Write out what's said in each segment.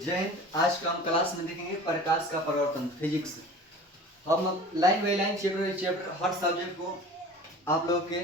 जय हिंद। आज का हम क्लास में देखेंगे प्रकाश का परिवर्तन फिजिक्स। हम line by line chapter by chapter her subject को आप लोग के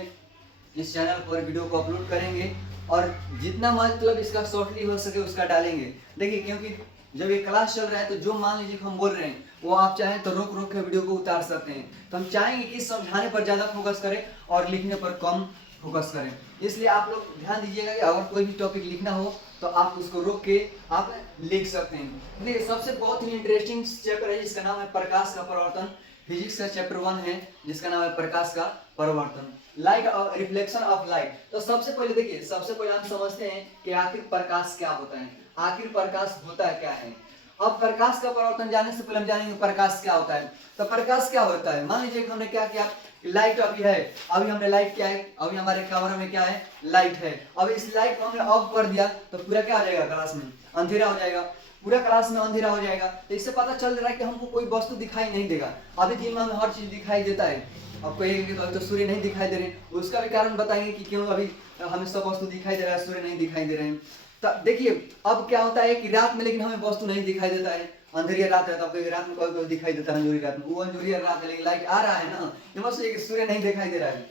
इस चैनल पर वीडियो को अपलोड करेंगे और जितना मतलब इसका शॉर्टली हो सके उसका डालेंगे। देखिए, क्योंकि जब ये क्लास चल रहा है तो जो मान लीजिए हम बोल रहे हैं वो आप चाहें तो रोक रोक के वीडियो को उतार सकते हैं। तो हम चाहेंगे कि समझाने पर ज़्यादा फोकस करें और लिखने पर कम फोकस करें। इसलिए आप लोग ध्यान दीजिएगा कि अगर कोई भी टॉपिक लिखना हो तो आप उसको रोक के आप लिख सकते हैं। देखिए, सबसे बहुत ही इंटरेस्टिंग चैप्टर है जिसका नाम है प्रकाश का परिवर्तन। फिजिक्स का चैप्टर 1 है जिसका नाम है प्रकाश का परिवर्तन, लाइट और रिफ्लेक्शन ऑफ लाइट। तो सबसे पहले देखिए, सबसे पहले हम समझते हैं कि आखिर प्रकाश क्या होता है, आखिर प्रकाश होता है क्या है। अब प्रकाश का परिवर्तन जानने से पहले हम जानेंगे प्रकाश क्या होता है। तो प्रकाश क्या होता है, मान लीजिए हमने क्या किया, लाइट अभी है, अभी हमने लाइट क्या है, अभी हमारे कमरे में क्या है, लाइट है। अब इस लाइट को हमने ऑफ कर दिया तो पूरा क्या हो जाएगा, क्लास में अंधेरा हो जाएगा, पूरा क्लास में अंधेरा हो जाएगा। तो इससे पता चल रहा है कि हमको कोई वस्तु दिखाई नहीं देगा। अभी दिन में हमें हर चीज दिखाई देता है। अब कहेंगे तो अभी तो सूर्य नहीं दिखाई दे रहे, उसका भी कारण बताएंगे कि क्यों अभी हमें सब वस्तु दिखाई दे रहा है, सूर्य नहीं दिखाई दे रहे हैं। तो देखिए, अब क्या होता है कि रात में लेकिन हमें वस्तु नहीं दिखाई देता है, अंधेरिया रात है, तब तो रात में कोई दिखाई देता है, अंधेरी रात में वो अंधेरिया रात है लेकिन लाइट आ रहा है ना, ये मत सोचिए कि सूर्य नहीं दिखाई दे रहा है।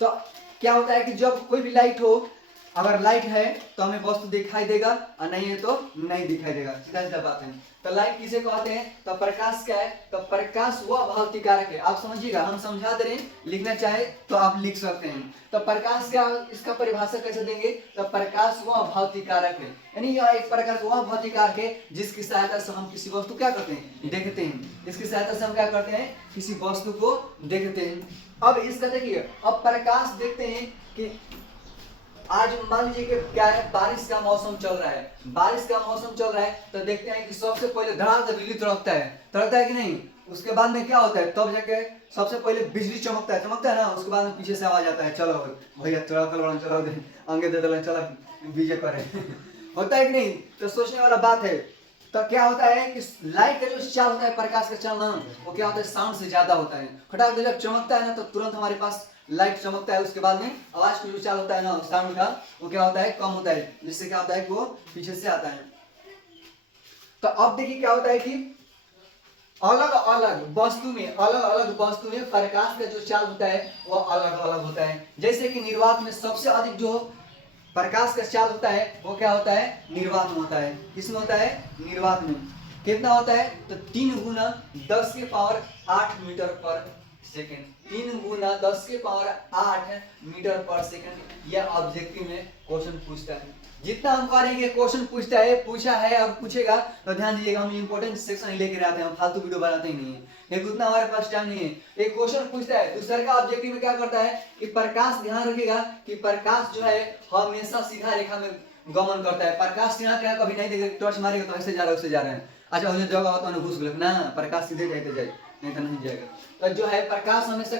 तो क्या होता है कि जब कोई भी लाइट हो, अगर लाइट है तो हमें वस्तु दिखाई देगा और नहीं है तो नहीं दिखाई देगा, सीधा सीधा बात है। तो लाइट किसे कहते हैं, तो प्रकाश क्या है, तो प्रकाश वह भौतिक कारक है। आप समझिएगा, हम समझा दे रहे हैं, लिखना चाहे तो आप लिख सकते हैं। तो प्रकाश क्या, इसका परिभाषा कैसे देंगे, तो प्रकाश वह भौतिक कारक है, यानी यह एक प्रकार का वह भौतिक कारक है जिसकी सहायता से हम किसी वस्तु क्या करते हैं, देखते हैं। इसकी सहायता से हम क्या करते हैं, किसी वस्तु को देखते हैं। अब इसका देखिए, अब प्रकाश देखते हैं कि आज मान लीजिए कि क्या है, बारिश का मौसम चल रहा है, बारिश का मौसम चल रहा है तो देखते हैं कि सबसे पहले धड़ाम से बिजली तड़कता है कि नहीं। उसके बाद में क्या होता है, तब जाके सबसे पहले बिजली चमकता है ना, उसके बाद में पीछे से आवाज आता है, चलो भैया तड़कल बड़ा चलो अंगे दे दे चला बीजे करे होता है कि नहीं। तो सोचने वाला बात है। तो क्या होता है कि लाइट का जो चाल होता है, प्रकाश का चाल ना, वो क्या होता है, साउंड से ज्यादा होता है। फटाक से जब चमकता है ना तो तुरंत हमारे पास लाइट चमकता है, उसके बाद में आवाज का जो चाल होता है ना, साउंड का, वो क्या होता है, कम होता है, जिससे क्या होता है कि वो पीछे से आता है। तो अब देखिए क्या होता है कि अलग अलग वस्तु में प्रकाश का जो चाल होता है वो अलग अलग होता है। जैसे कि निर्वात में सबसे अधिक जो प्रकाश का चाल होता है वो क्या होता है, निर्वात में होता है। किसमें होता है, निर्वात में। कितना होता है, तो 3 गुना 10 के पावर 8 मीटर पर सेकेंड, 3 गुना 10 के पावर 8 मीटर पर सेकेंड। यह ऑब्जेक्टिव में क्वेश्चन पूछता है। जितना हम करेंगे क्वेश्चन पूछा है और पूछेगा, तो ध्यान दीजिएगा, हम इंपॉर्टेंट सेक्शन ही लेकर आते हैं, हम फालतू वीडियो बनाते ही नहीं है, लेकिन उतना हमारे पास टाइम नहीं है। एक क्वेश्चन पूछता है, दूसरा का ऑब्जेक्टिव में क्या करता है कि प्रकाश, ध्यान रखिएगा कि प्रकाश जो है हमेशा सीधा रेखा में गमन करता है। प्रकाश यहाँ क्या कभी नहीं देखेगा, टॉर्च मारेगा तो ऐसे जा रहा है उससे जा रहे हैं, अच्छा हो जगह होता है घुस गए ना, प्रकाश सीधे जाते जाए, नहीं तो नहीं जाएगा। तो जो है प्रकाश हमेशा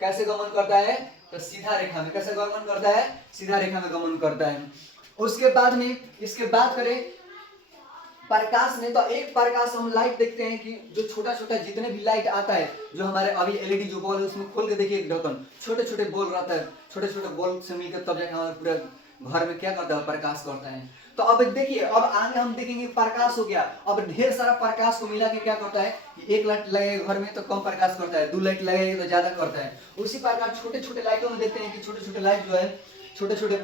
कैसे गमन करता है, तो सीधा रेखा में। कैसे गमन करता है, सीधा रेखा में गमन करता है। उसके बाद में इसके बात करें प्रकाश में, तो एक प्रकाश हम लाइट देखते हैं कि जो छोटा छोटा जितने भी लाइट आता है, जो हमारे अभी एलईडी जो बॉल है उसमें खोल के देखिए एक ढक्कन, छोटे छोटे बॉल रहता है, छोटे छोटे बॉल से मिलकर तब जाकर हमारे पूरे घर में क्या करता है, प्रकाश करता है। तो अब देखिए, अब आगे हम देखेंगे प्रकाश हो गया, अब ढेर सारा प्रकाश को मिला के क्या करता है, एक लाइट लगेगा घर में तो कम प्रकाश करता है, 2 लाइट लगेगा तो ज्यादा करता है। उसी प्रकार छोटे छोटे लाइटों में देखते हैं कि छोटे छोटे लाइट जो है, छोटे छोटे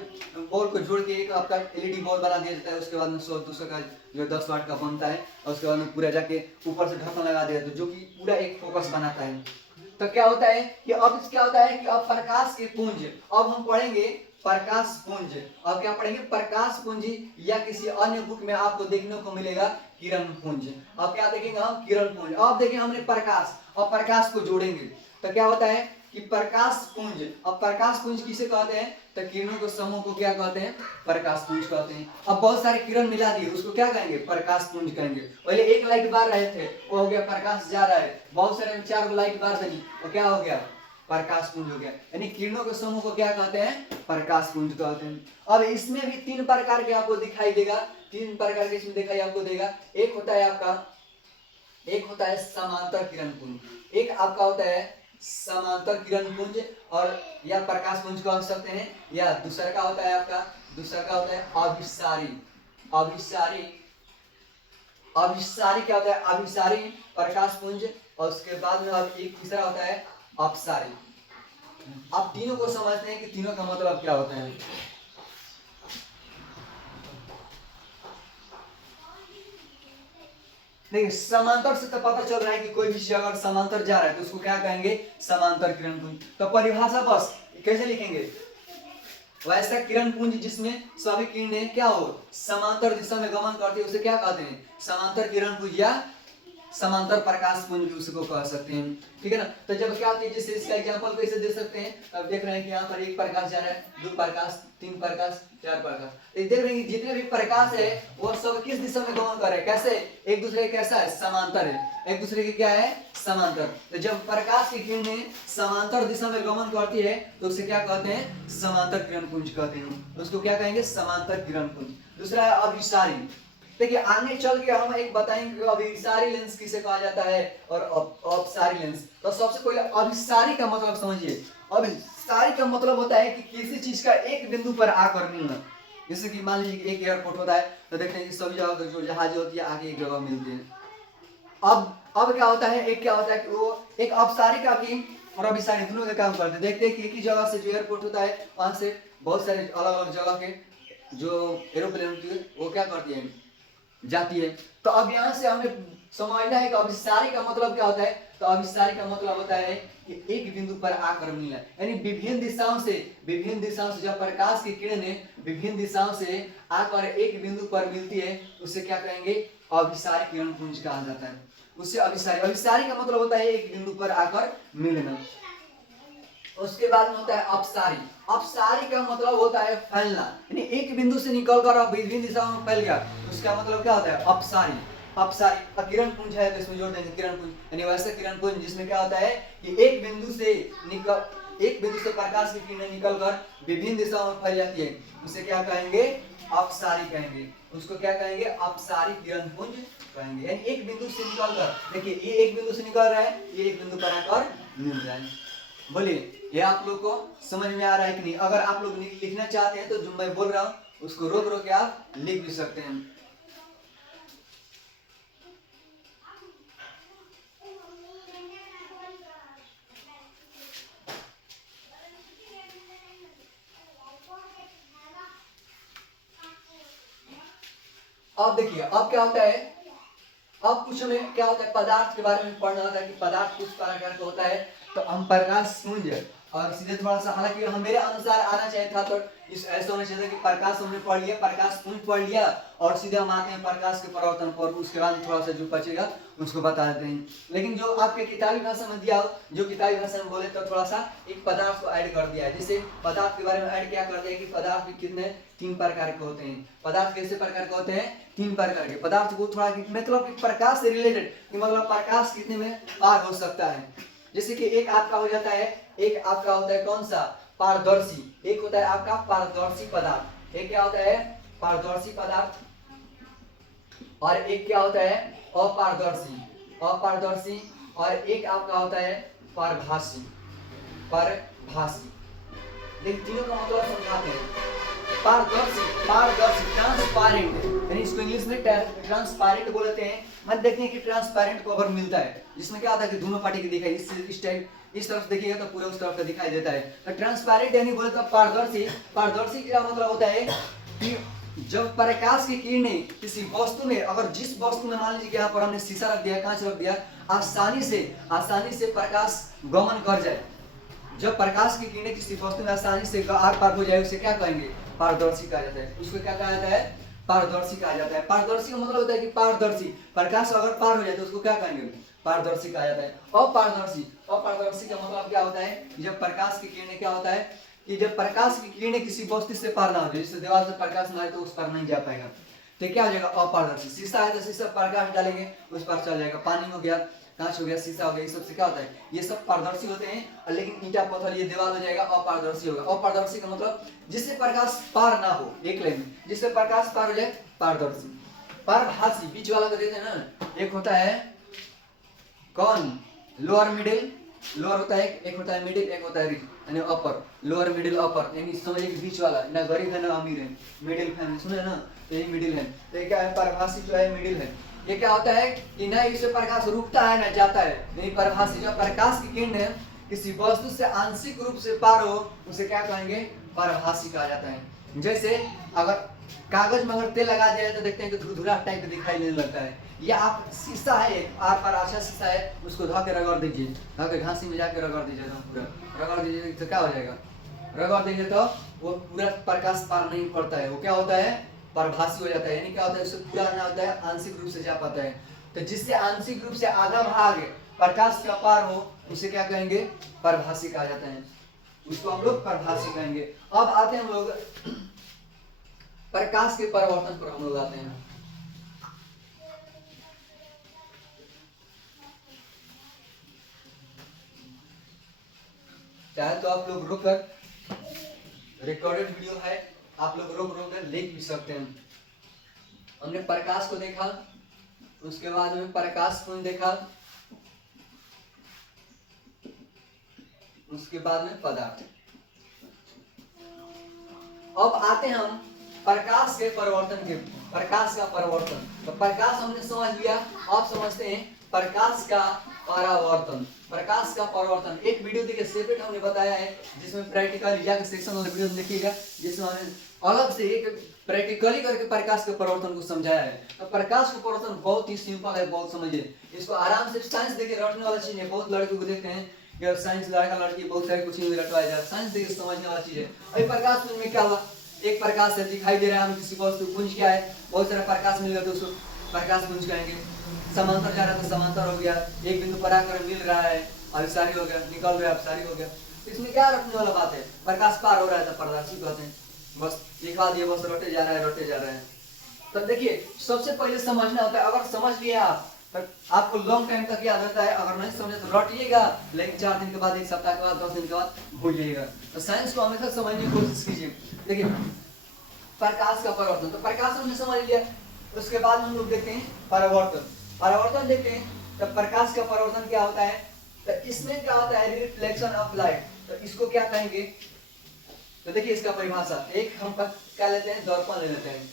बॉल को जोड़ के एक आपका एलईडी बॉल बना दिया जाता है। उसके बाद में 100-200 का जो 10 वाट का बनता है, और उसके बाद में पूरा जाके ऊपर से ढक्कन लगा दिया जाता है, जो कि पूरा एक फोकस बनाता है। तो क्या होता है कि अब क्या होता है कि अब प्रकाश के पुंज, अब हम पढ़ेंगे प्रकाश पुंज। अब क्या पढ़ेंगे, प्रकाश पुंज, या किसी अन्य बुक में आपको देखने को मिलेगा किरण पुंज। अब क्या देखेंगे हम, किरण पुंज। अब देखिए हमने प्रकाश और प्रकाश को जोड़ेंगे तो क्या होता है कि प्रकाश पुंज। अब प्रकाश पुंज किसे कहते हैं, तो किरणों के समूह को क्या कहते हैं, प्रकाश पुंज कहते हैं। अब बहुत सारे किरण मिला दिए, उसको क्या कहेंगे, प्रकाश पुंज कहेंगे। पहले एक लाइट बार रहे थे, वो हो गया प्रकाश जा रहा है, बहुत सारे 4 लाइट बार देनी, वो क्या हो गया, प्रकाश पुंज हो गया। यानी किरणों के समूह को क्या कहते हैं, प्रकाश पुंज कहते हैं। अब इसमें भी 3 प्रकार के आपको दिखाई देगा, 3 प्रकार के इसमें दिखाई आपको देगा। एक होता है आपका, एक होता है समांतर किरण पुंज, एक आपका होता है समांतर किरण पुंज, और या प्रकाश पुंज कह सकते हैं, या दूसरा का होता है आपका, दूसरा का होता है अभिसारी, अभिसारी अभिसारी क्या होता है? अभिसारी प्रकाश पुंज, और उसके बाद में अब एक तीसरा होता है अपसारी। अब तीनों को समझते हैं कि तीनों का मतलब क्या होता है। देखिए समांतर से तो पता चल रहा है कि कोई भी चीज अगर समांतर जा रहा है तो उसको क्या कहेंगे? समांतर किरण पुंज। तो परिभाषा बस कैसे लिखेंगे? वैसा किरण पुंज जिसमें सभी किरणें क्या हो? समांतर दिशा में गमन करती है, उसे क्या कहते हैं? समांतर किरण पुंज या समांतर प्रकाश पुंज भी उसको कह सकते हैं। ठीक है ना? तो जब क्या होती है, जैसे इसका एग्जांपल कैसे दे सकते हैं? अब देख रहे हैं कि यहाँ पर एक प्रकाश जा रहा है, दो प्रकाश, तीन प्रकाश, चार प्रकाश। देख रहे हैं कि जितने भी प्रकाश है वो सब किस दिशा में गमन कर रहे हैं? कैसे? एक दूसरे के कैसा है? समांतर है। एक दूसरे के क्या है? समांतर। तो जब प्रकाश की किरणें समांतर दिशा में गमन करती है तो उसे क्या कहते हैं? समांतर किरण पुंज कहते हैं। उसको क्या कहेंगे? समांतर किरण पुंज। दूसरा है अभिसारी। देखिए आगे चल के हम एक बताएंगे कि अभिसारी लेंस किसे कहा जाता है और अपसारी लेंस। तो सबसे पहले अभिसारी का मतलब समझिए। अभिसारी का मतलब होता है कि किसी चीज का एक बिंदु पर आकर मिलना। जैसे कि मान लीजिए एक एयरपोर्ट होता है तो देखते हैं कि सभी जगह जो जहाज होती है आगे एक जगह मिलती है। अब क्या होता है? एक क्या होता है कि वो एक अपसारी का भी और अभिसारी दोनों का काम करते हैं। देखते हैं कि एक ही जगह से जो एयरपोर्ट होता है वहां से बहुत सारे अलग अलग जगह के जो एरोप्लेन होती है वो क्या करती है? जाती है। तो अब यहाँ से हमें समझना है कि अभिसारी का मतलब क्या होता है। तो अभिसारी का मतलब होता है कि एक बिंदु पर आकर मिलना, यानी विभिन्न दिशाओं से जब प्रकाश की किरणें विभिन्न दिशाओं से आकर एक बिंदु पर मिलती है उसे क्या कहेंगे? अभिसारी किरण पुंज कहा जाता है। उससे अभिसारी का मतलब होता है एक बिंदु पर आकर मिलना। उसके बाद में होता है अपसारी। अपसारी का मतलब होता है फैलना, यानी एक बिंदु से निकलकर अब विभिन्न दिशाओं में फैल गया, उसका मतलब क्या होता है? अपसारी। अपसारी किरण पुंज है तो इसमें जोड़ देंगे किरण पुंज, यानी वैसा किरण पुंज जिसमें क्या होता है कि एक बिंदु से प्रकाश की किरणें निकलकर विभिन्न दिशाओं में फैल जाती है, उसे क्या कहेंगे? अपसारी कहेंगे। उसको क्या कहेंगे? अपसारी किरण पुंज कहेंगे। यानी एक बिंदु से निकलकर, देखिए ये एक बिंदु से निकल रहा है, ये एक बिंदु पर आकर मिल रहा है। बोलिए ये आप लोग को समझ में आ रहा है कि नहीं? अगर आप लोग लिखना चाहते हैं तो जो मैं बोल रहा हूँ उसको रोक रोक के आप लिख भी सकते हैं। अब देखिए अब क्या होता है, अब कुछ हमें क्या होता है पदार्थ के बारे में पढ़ना होता है कि पदार्थ किस प्रकार का होता है। तो हम प्रकाश पुंज और सीधे थोड़ा सा, हालांकि हम मेरे अनुसार आना चाहिए था तो इस ऐसा होना चाहिए कि प्रकाश हमने पढ़ लिया, प्रकाश पुंज पढ़ लिया और सीधे हम आते हैं प्रकाश के परावर्तन पर, उसके बाद थोड़ा सा जो बचेगा उसको बता देते हैं। लेकिन जो आपके किताबी भाषा में दिया हो, जो किताबी भाषा में बोले तो थोड़ा सा एक पदार्थ को ऐड कर दिया है। जैसे पदार्थ के बारे में ऐड क्या कर दिया कि पदार्थ भी कितने तीन प्रकार के होते हैं। पदार्थ कैसे प्रकार के होते हैं? तीन प्रकार के। पदार्थ को थोड़ा मतलब कि प्रकाश से रिलेटेड कि मतलब प्रकाश कितने में पार हो सकता है। जैसे कि एक आपका हो जाता है, एक आपका होता है कौन सा? पारदर्शी। एक होता है आपका पारदर्शी पदार्थ, एक क्या होता है? पारदर्शी पदार्थ। और एक क्या होता है? अपारदर्शी। अपारदर्शी। और एक आपका होता है पारभासी। पारभासी। देखिए तीनों का मतलब समझाते हैं। पारदर्शी ट्रांसपेरेंट, यानी इसको इंग्लिश में ट्रांसपेरेंट बोलते हैं। मतलब देखते हैं कि ट्रांसपेरेंट कवर मिलता है जिसमें क्या होता है कि दोनों पार्टी के दिखाई इस टाइप, इस तरफ देखिएगा तो पूरा उस तरफ का दिखाई देता है। तो ट्रांसपेरेंट यानी बोले तो पारदर्शी। पारदर्शी का मतलब होता है कि जब प्रकाश की किरणें किसी वस्तु में, अगर जिस वस्तु में मान लीजिए कि यहाँ पर हमने शीशा रख दिया, कांच रख दिया, आसानी से प्रकाश गमन कर जाए, जब प्रकाश की किरणें किसी वस्तु में आसानी से आर पार हो जाए उसे क्या कहेंगे? पारदर्शी कहा जाता है। उसको क्या कहा जाता है? पारदर्शी कहा जाता है। पारदर्शी का मतलब होता है कि पारदर्शी, प्रकाश अगर पार हो जाए तो उसको क्या कहेंगे? पारदर्शी कहा जाता है। अपारदर्शी का मतलब क्या होता है? जब प्रकाश की किरणें क्या होता है कि जब प्रकाश की किरणें किसी वस्तु से पार ना हो जाए, जैसे दीवार से प्रकाश ना आए तो उस पर नहीं जा पाएगा, तो क्या हो जाएगा? अपारदर्शी। शीशा है तो शीशा प्रकाश डालेंगे उस पर चल जाएगा। पानी हो गया, कांच हो गया, शीशा हो गया, ये सब से क्या होता है? ये सब पारदर्शी होते हैं। लेकिन ईंटा पत्थर ये दीवार हो जाएगा अपारदर्शी होगा। अपारदर्शी का मतलब जिससे प्रकाश पार ना हो, एक लाइन में जिससे प्रकाश पार हो जाए, पारदर्शी। पारभासी बीच वाला को देते हैं ना, एक होता है कौन? Lower middle. लोअर होता है एक होता है मिडिल, एक होता है रिच, यानी अपर। लोअर मिडिल अपर, यानी समझिए कि बीच वाला, ना गरीब है ना अमीर है, मिडिल फैमिली, सुने ना, तो ये मिडिल है। तो ये क्या है? पारभासी जो है मिडिल है। ये क्या होता है कि ना इससे प्रकाश रुकता है ना जाता है, नहीं परभासी। जब प्रकाश की किरण किसी वस्तु से आंशिक रूप से पार हो उसे क्या कहेंगे, परभासी कहा जाता है। जैसे अगर कागज में अगर तेल लगा दिया तो देखते हैं कि धुरधुरा टाइप का दिखाई देने लगता है। या आप शीशा है, आर पार अच्छा शीशा है, उसको धो के रगड़ दीजिए, धो के घासी में जाके रगड़ दीजिए, पूरा रगड़ दीजिए तो क्या हो जाएगा, रगड़ दीजिए तो वो पूरा प्रकाश पार नहीं पड़ता है, वो क्या होता है, परभासी हो जाता है। यानी क्या होता है, उससे पूरा ना होता है, आंशिक रूप से जा पाता है। तो जिससे आंशिक रूप से आधा भाग प्रकाश का पार हो उसे क्या कहेंगे, परभासी कहा जाता है, उसको हम लोग परभासी कहेंगे। अब आते हैं हम लोग प्रकाश के परावर्तन पर, हम लोग आते हैं। चाहे तो आप लोग रुककर, रिकॉर्डेड वीडियो है, आप लोग रोक रोक कर लिख भी सकते हैं। हमने प्रकाश को देखा, उसके बाद में प्रकाश पुंज देखा, उसके बाद में पदार्थ। अब आते हैं हम प्रकाश के परिवर्तन के, प्रकाश का परिवर्तन। तो प्रकाश हमने समझ लिया, अब समझते हैं प्रकाश का परावर्तन। प्रकाश का परिवर्तन एक वीडियो देखिए, सेपरेट हमने बताया है, जिसमें प्रैक्टिकल या के सेक्शन वाला वीडियो देखिएगा, जिसमें हमने अलग से एक प्रैक्टिकली करके प्रकाश के परिवर्तन को समझाया है। तो प्रकाश का परिवर्तन बहुत ही सिंपल है, बहुत समझिए इसको आराम से। साइंस देखिए रटने वाला चीज है, बहुत लड़कों को देखते हैं कि साइंस लड़का लड़की बहुत सारे कुछ रटवाया जाए, साइंस देखिए समझने वाला चीज है। अभी प्रकाश में क्या हुआ, एक प्रकाश है दिखाई दे रहा है, हम किसी वस्तु पुंज क्या है, बहुत सारा प्रकाश मिल गया तो उसको प्रकाश पुंज कहेंगे। समांतर जा रहा है तो समांतर हो गया, एक बिंदु पर आकर मिल रहा है, अभिसारी हो गया, निकल रहा है अभिसारी हो गया। इसमें क्या रखने वाला बात है, प्रकाश पार हो रहा है तो पारदर्शी कहते हैं। बस दिखा दिए, बस रटे जा रहा है, रटे जा रहा है। तो देखिए सबसे पहले समझना होता है, अगर समझ लिया आप तो आपको लॉन्ग टाइम तक याद रहता है, अगर नहीं समझे तो रटिएगा, लेकिन 4 दिन के बाद, 1 सप्ताह के बाद, 10 दिन के बाद भूल जाइएगा। तो साइंस को हमेशा समझने की कोशिश कीजिए। देखिए प्रकाश का परिवर्तन, तो प्रकाश हमने समझ लिया, उसके बाद हम लोग देखते हैं परावर्तन। परावर्तन देखते हैं तो प्रकाश का परावर्तन क्या होता है, तो इसमें क्या होता है, रिफ्लेक्शन ऑफ लाइट। तो इसको क्या कहेंगे, तो देखिए इसका परिभाषा, एक हम क्या लेते हैं, दर्पण ले लेते हैं,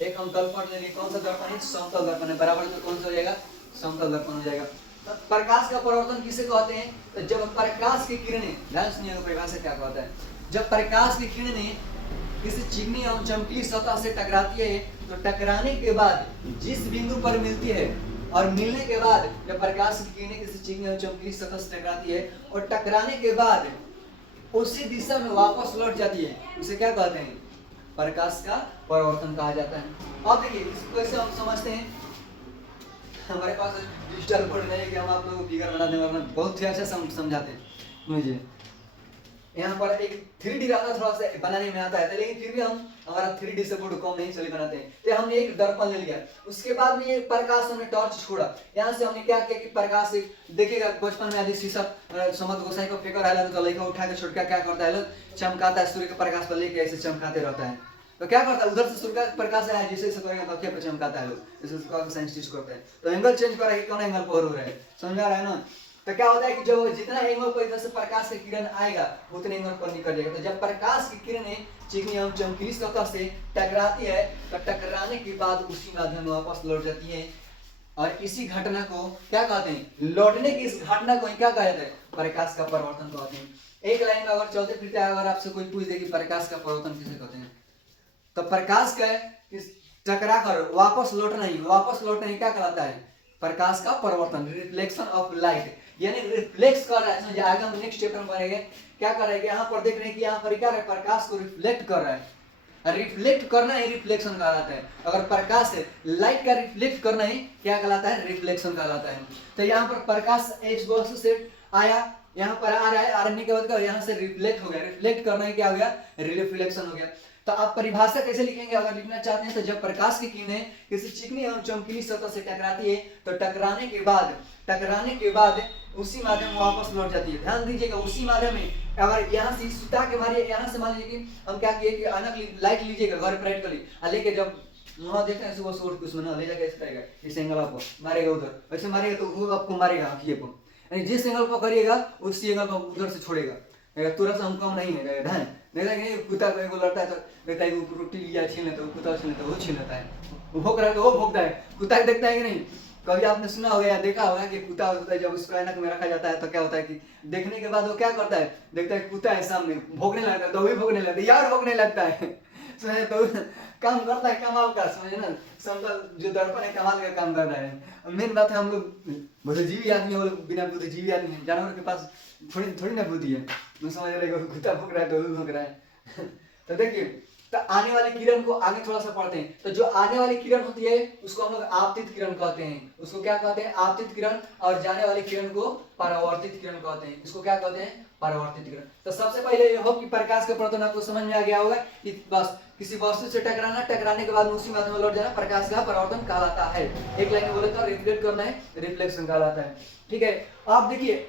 एक हम दर्पण ले लिए, कौन सा दर्पण है, समतल दर्पण है, बराबर में कौन सा हो जाएगा, समतल दर्पण हो जाएगा। तो प्रकाश का परावर्तन किसे कहते हैं, तो जब प्रकाश की किरणें, ध्यान सुनिए परिभाषा क्या कहता है, जब प्रकाश की किरणें किसी चिकनी एवं चमकीली सतह से टकराती है, तो टकराने के बाद जिस बिंदु पर मिलती है और मिलने के बाद, जब प्रकाश की किरणें किसी चिकनी एवं चमकीली सतह से टकराती है और टकराने के बाद उसी दिशा में वापस लौट जाती है, उसे क्या कहते हैं, प्रकाश का परावर्तन कहा जाता है। अब देखिए इसको कैसे हम समझते हैं, हमारे पास डिजिटल बोर्ड नहीं है कि हम आप लोगों को फिगर बना दें, वरना बहुत ही अच्छा समझाते हैं मुझे। यहाँ पर एक 3D रहता थोड़ा सा बनाने में आता है, लेकिन फिर भी हम हमारा 3D से बोर्ड कम नहीं चले बनाते हैं। तो हमने एक दर्पण ले लिया, उसके बाद में ये प्रकाश हमने टॉर्च छोड़ा, यहाँ से हमने क्या किया कि प्रकाश देखिएगा, बचपन में आदि शीशा समत गोसाई को फेंकर आया तो लड़का उठा के छोटका क्या करता है, चमकाता है, सूर्य के प्रकाश पर लेके ऐसे चमकाते रहता है। तो क्या करता है, उधर से सूर्य का प्रकाश आया, जैसे ऐसे करेगा तो क्या पर चमकाता है, लोग जैसे साइंटिस्ट करते हैं। तो एंगल चेंज करा कि कौन एंगल पर हो रहा है, समझ आ रहा है ना। तो क्या होता है कि जब जितना एंगल पर इधर से प्रकाश की किरण आएगा उतने एंगल पर निकल जाएगा। तो जब प्रकाश की किरणें चिकनी एवं चमकीली सतह से टकराती है, तो टकराने के बाद उसी माध्यम में वापस लौट जाती है, और इसी घटना को क्या कहते हैं, लौटने की इस घटना को क्या कहते हैं, प्रकाश का परावर्तन कहते हैं। एक लाइन में अगर चलते फिरते अगर आपसे कोई पूछ दे कि प्रकाश का परावर्तन किसे कहते हैं, तो प्रकाश का टकरा कर वापस लौटना ही, वापस लौटना ही क्या कहलाता है, प्रकाश का परावर्तन, रिफ्लेक्शन ऑफ लाइट, यानी रिफ्लेक्स कर रहा है। समझिए आगे हम नेक्स्ट चैप्टर में पढ़ेंगे क्या कर रहा है, यहाँ पर देख रहे हैं कि यहाँ पर क्या है, प्रकाश को रिफ्लेक्ट कर रहा है, रिफ्लेक्ट करना ही रिफ्लेक्शन कहलाता है। अगर प्रकाश है लाइट का रिफ्लेक्ट करना ही क्या कहलाता है, रिफ्लेक्शन कहलाता है। तो यहाँ पर प्रकाश एक वस्तु से आया, यहाँ पर आ रहा है, आने के बाद यहाँ से रिफ्लेक्ट हो गया, रिफ्लेक्ट करना ही क्या हो गया, रिफ्लेक्शन हो गया। तो आप परिभाषा कैसे लिखेंगे, अगर लिखना चाहते हैं तो जब प्रकाश की किरणें किसी चिकनी एवं चमकीली सतह से टकराती है, तो टकराने के बाद उसी माध्यम में वापस लौट जाती है। ध्यान दीजिएगा उसी माध्यम में, अगर यहाँ से सुता के मारिए, यहाँ से मान लीजिए कि हम क्या किए कि अनक लाइट लीजिएगा घर प्रैक्टिकली, लेके जब वहाँ देखते हैं सुबह सोच उसमें ना ले जाके ऐसे करेगा, इस एंगल पर मारेगा, उधर वैसे मारेगा तो वो आपको मारेगा आँखिए पर, यानी जिस एंगल पर करिएगा उसी एंगल पर उधर से छोड़ेगा, तुरंत हम कम नहीं है ध्यान देखता है कि कुत्ता को लड़ता है तो देखता है कि रोटी लिया छीन लेता है, कुत्ता छीन लेता है, वो छीन लेता है, वो भोंक रहा है तो वो भोंकता है, कुत्ता देखता है कि नहीं। कभी आपने सुना होगा या देखा होगा कि कुत्ता होता है जब उसको ऐनक में रखा जाता है तो क्या होता है कि देखने के बाद वो क्या करता है, देखता है कुत्ता है सामने, भोंकने लगता है तो भी भोंकने लगता है, यार भोंकने लगता है। समझे तो काम करता है कमाल का, समझे ना, समझा जो दर्पण है कमाल का काम कर रहा है। मेन बात है हम लोग बुद्धिजीवी आदमी और बिना बुद्धिजीवी आदमी है, जानवर के पास थोड़ी थोड़ी ना बुद्धि है, तुम समझ रहे हो, कुत्ता भोंक रहा है तो भी भोंक रहा है। तो देखिए, तो आने वाली किरण को आगे थोड़ा सा पढ़ते हैं। तो जो आने वाली किरण होती है उसको हम लोग आपतित किरण कहते हैं, उसको क्या कहते हैं, आपतित किरण। और जाने वाली किरण को परावर्तित किरण कहते हैं, इसको क्या कहते हैं, परावर्तित किरण। तो सबसे पहले ये हो कि प्रकाश का परावर्तन आपको समझ में आ गया होगा कि बस किसी वस्तु से टकराना, टकराने के बाद उसी माध्यम में लौट जाना प्रकाश का परावर्तन कहलाता है। एक लाइन में बोले तो रिफ्लेक्ट करना है, रिफ्लेक्शन कहलाता है। ठीक है, आप देखिए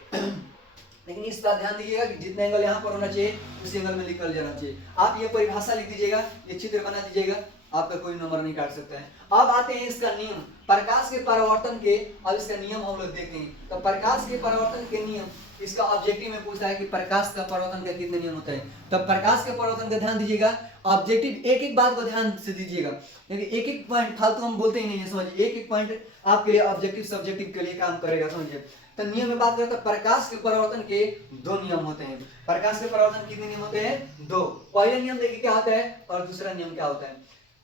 लेकिन इस बात ध्यान दीजिएगा कि जितना एंगल यहाँ पर होना चाहिए उसी एंगल में निकल जाना चाहिए। आप ये परिभाषा लिख दीजिएगा, ये चित्र बना दीजिएगा, आपका कोई नंबर नहीं काट सकता है। अब आते हैं इसका नियम, प्रकाश के परावर्तन के। अब इसका नियम हम लोग देखते हैं। तो प्रकाश के परावर्तन के नियम, इसका ऑब्जेक्टिव में पूछता है कि प्रकाश का परावर्तन का कितने नियम होते हैं। तो प्रकाश के परावर्तन का ध्यान दीजिएगा, ऑब्जेक्टिव एक एक बात को ध्यान से दीजिएगा, क्योंकि एक एक पॉइंट फालतू हम बोलते ही नहीं है, समझिए एक एक पॉइंट आपके लिए ऑब्जेक्टिव सब्जेक्टिव के लिए काम करेगा, समझिए। तो नियम में बात करें तो प्रकाश के परावर्तन के दो नियम होते हैं। प्रकाश के परावर्तन कितने नियम होते हैं, दो। पहला नियम देखिए क्या होता है और दूसरा नियम क्या होता है।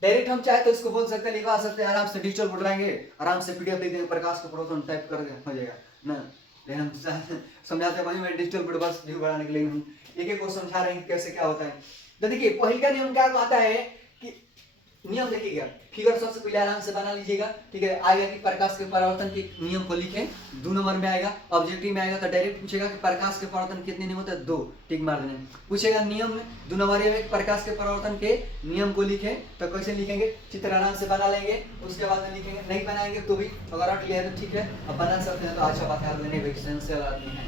डायरेक्ट हम चाहे तो इसको बोल सकते हैं, लिखवा सकते हैं, आराम से डिजिटल बोर्ड लाएंगे, आराम से पीडीएफ दे देंगे, प्रकाश का परावर्तन टाइप कर हो जाएगा ना। लेकिन हम समझाते हैं वही मैं डिजिटल बोर्ड बस व्यू बढ़ाने के लिए हम एक एक को समझा रहे हैं कैसे क्या होता है। तो देखिए पहला नियम क्या कहता है कि नियम देखिएगा, फिगर सबसे पहले आराम से बना लीजिएगा, ठीक है। आएगा कि प्रकाश के परावर्तन के नियम को लिखें, 2 नंबर में आएगा, ऑब्जेक्टिव में आएगा तो डायरेक्ट पूछेगा कि प्रकाश के परावर्तन कितने नियम होते हैं, 2, टिक मार देने। पूछेगा नियम में 2 नंबर में प्रकाश के परावर्तन के नियम को लिखें, तो कैसे लिखेंगे, चित्र आराम से बना लेंगे, उसके बाद में लिखेंगे। नहीं बनाएंगे तो भी अगर रट लिया है तो ठीक है, अब बना सकते हैं तो अच्छा बात है, लेने साइंस आदमी है,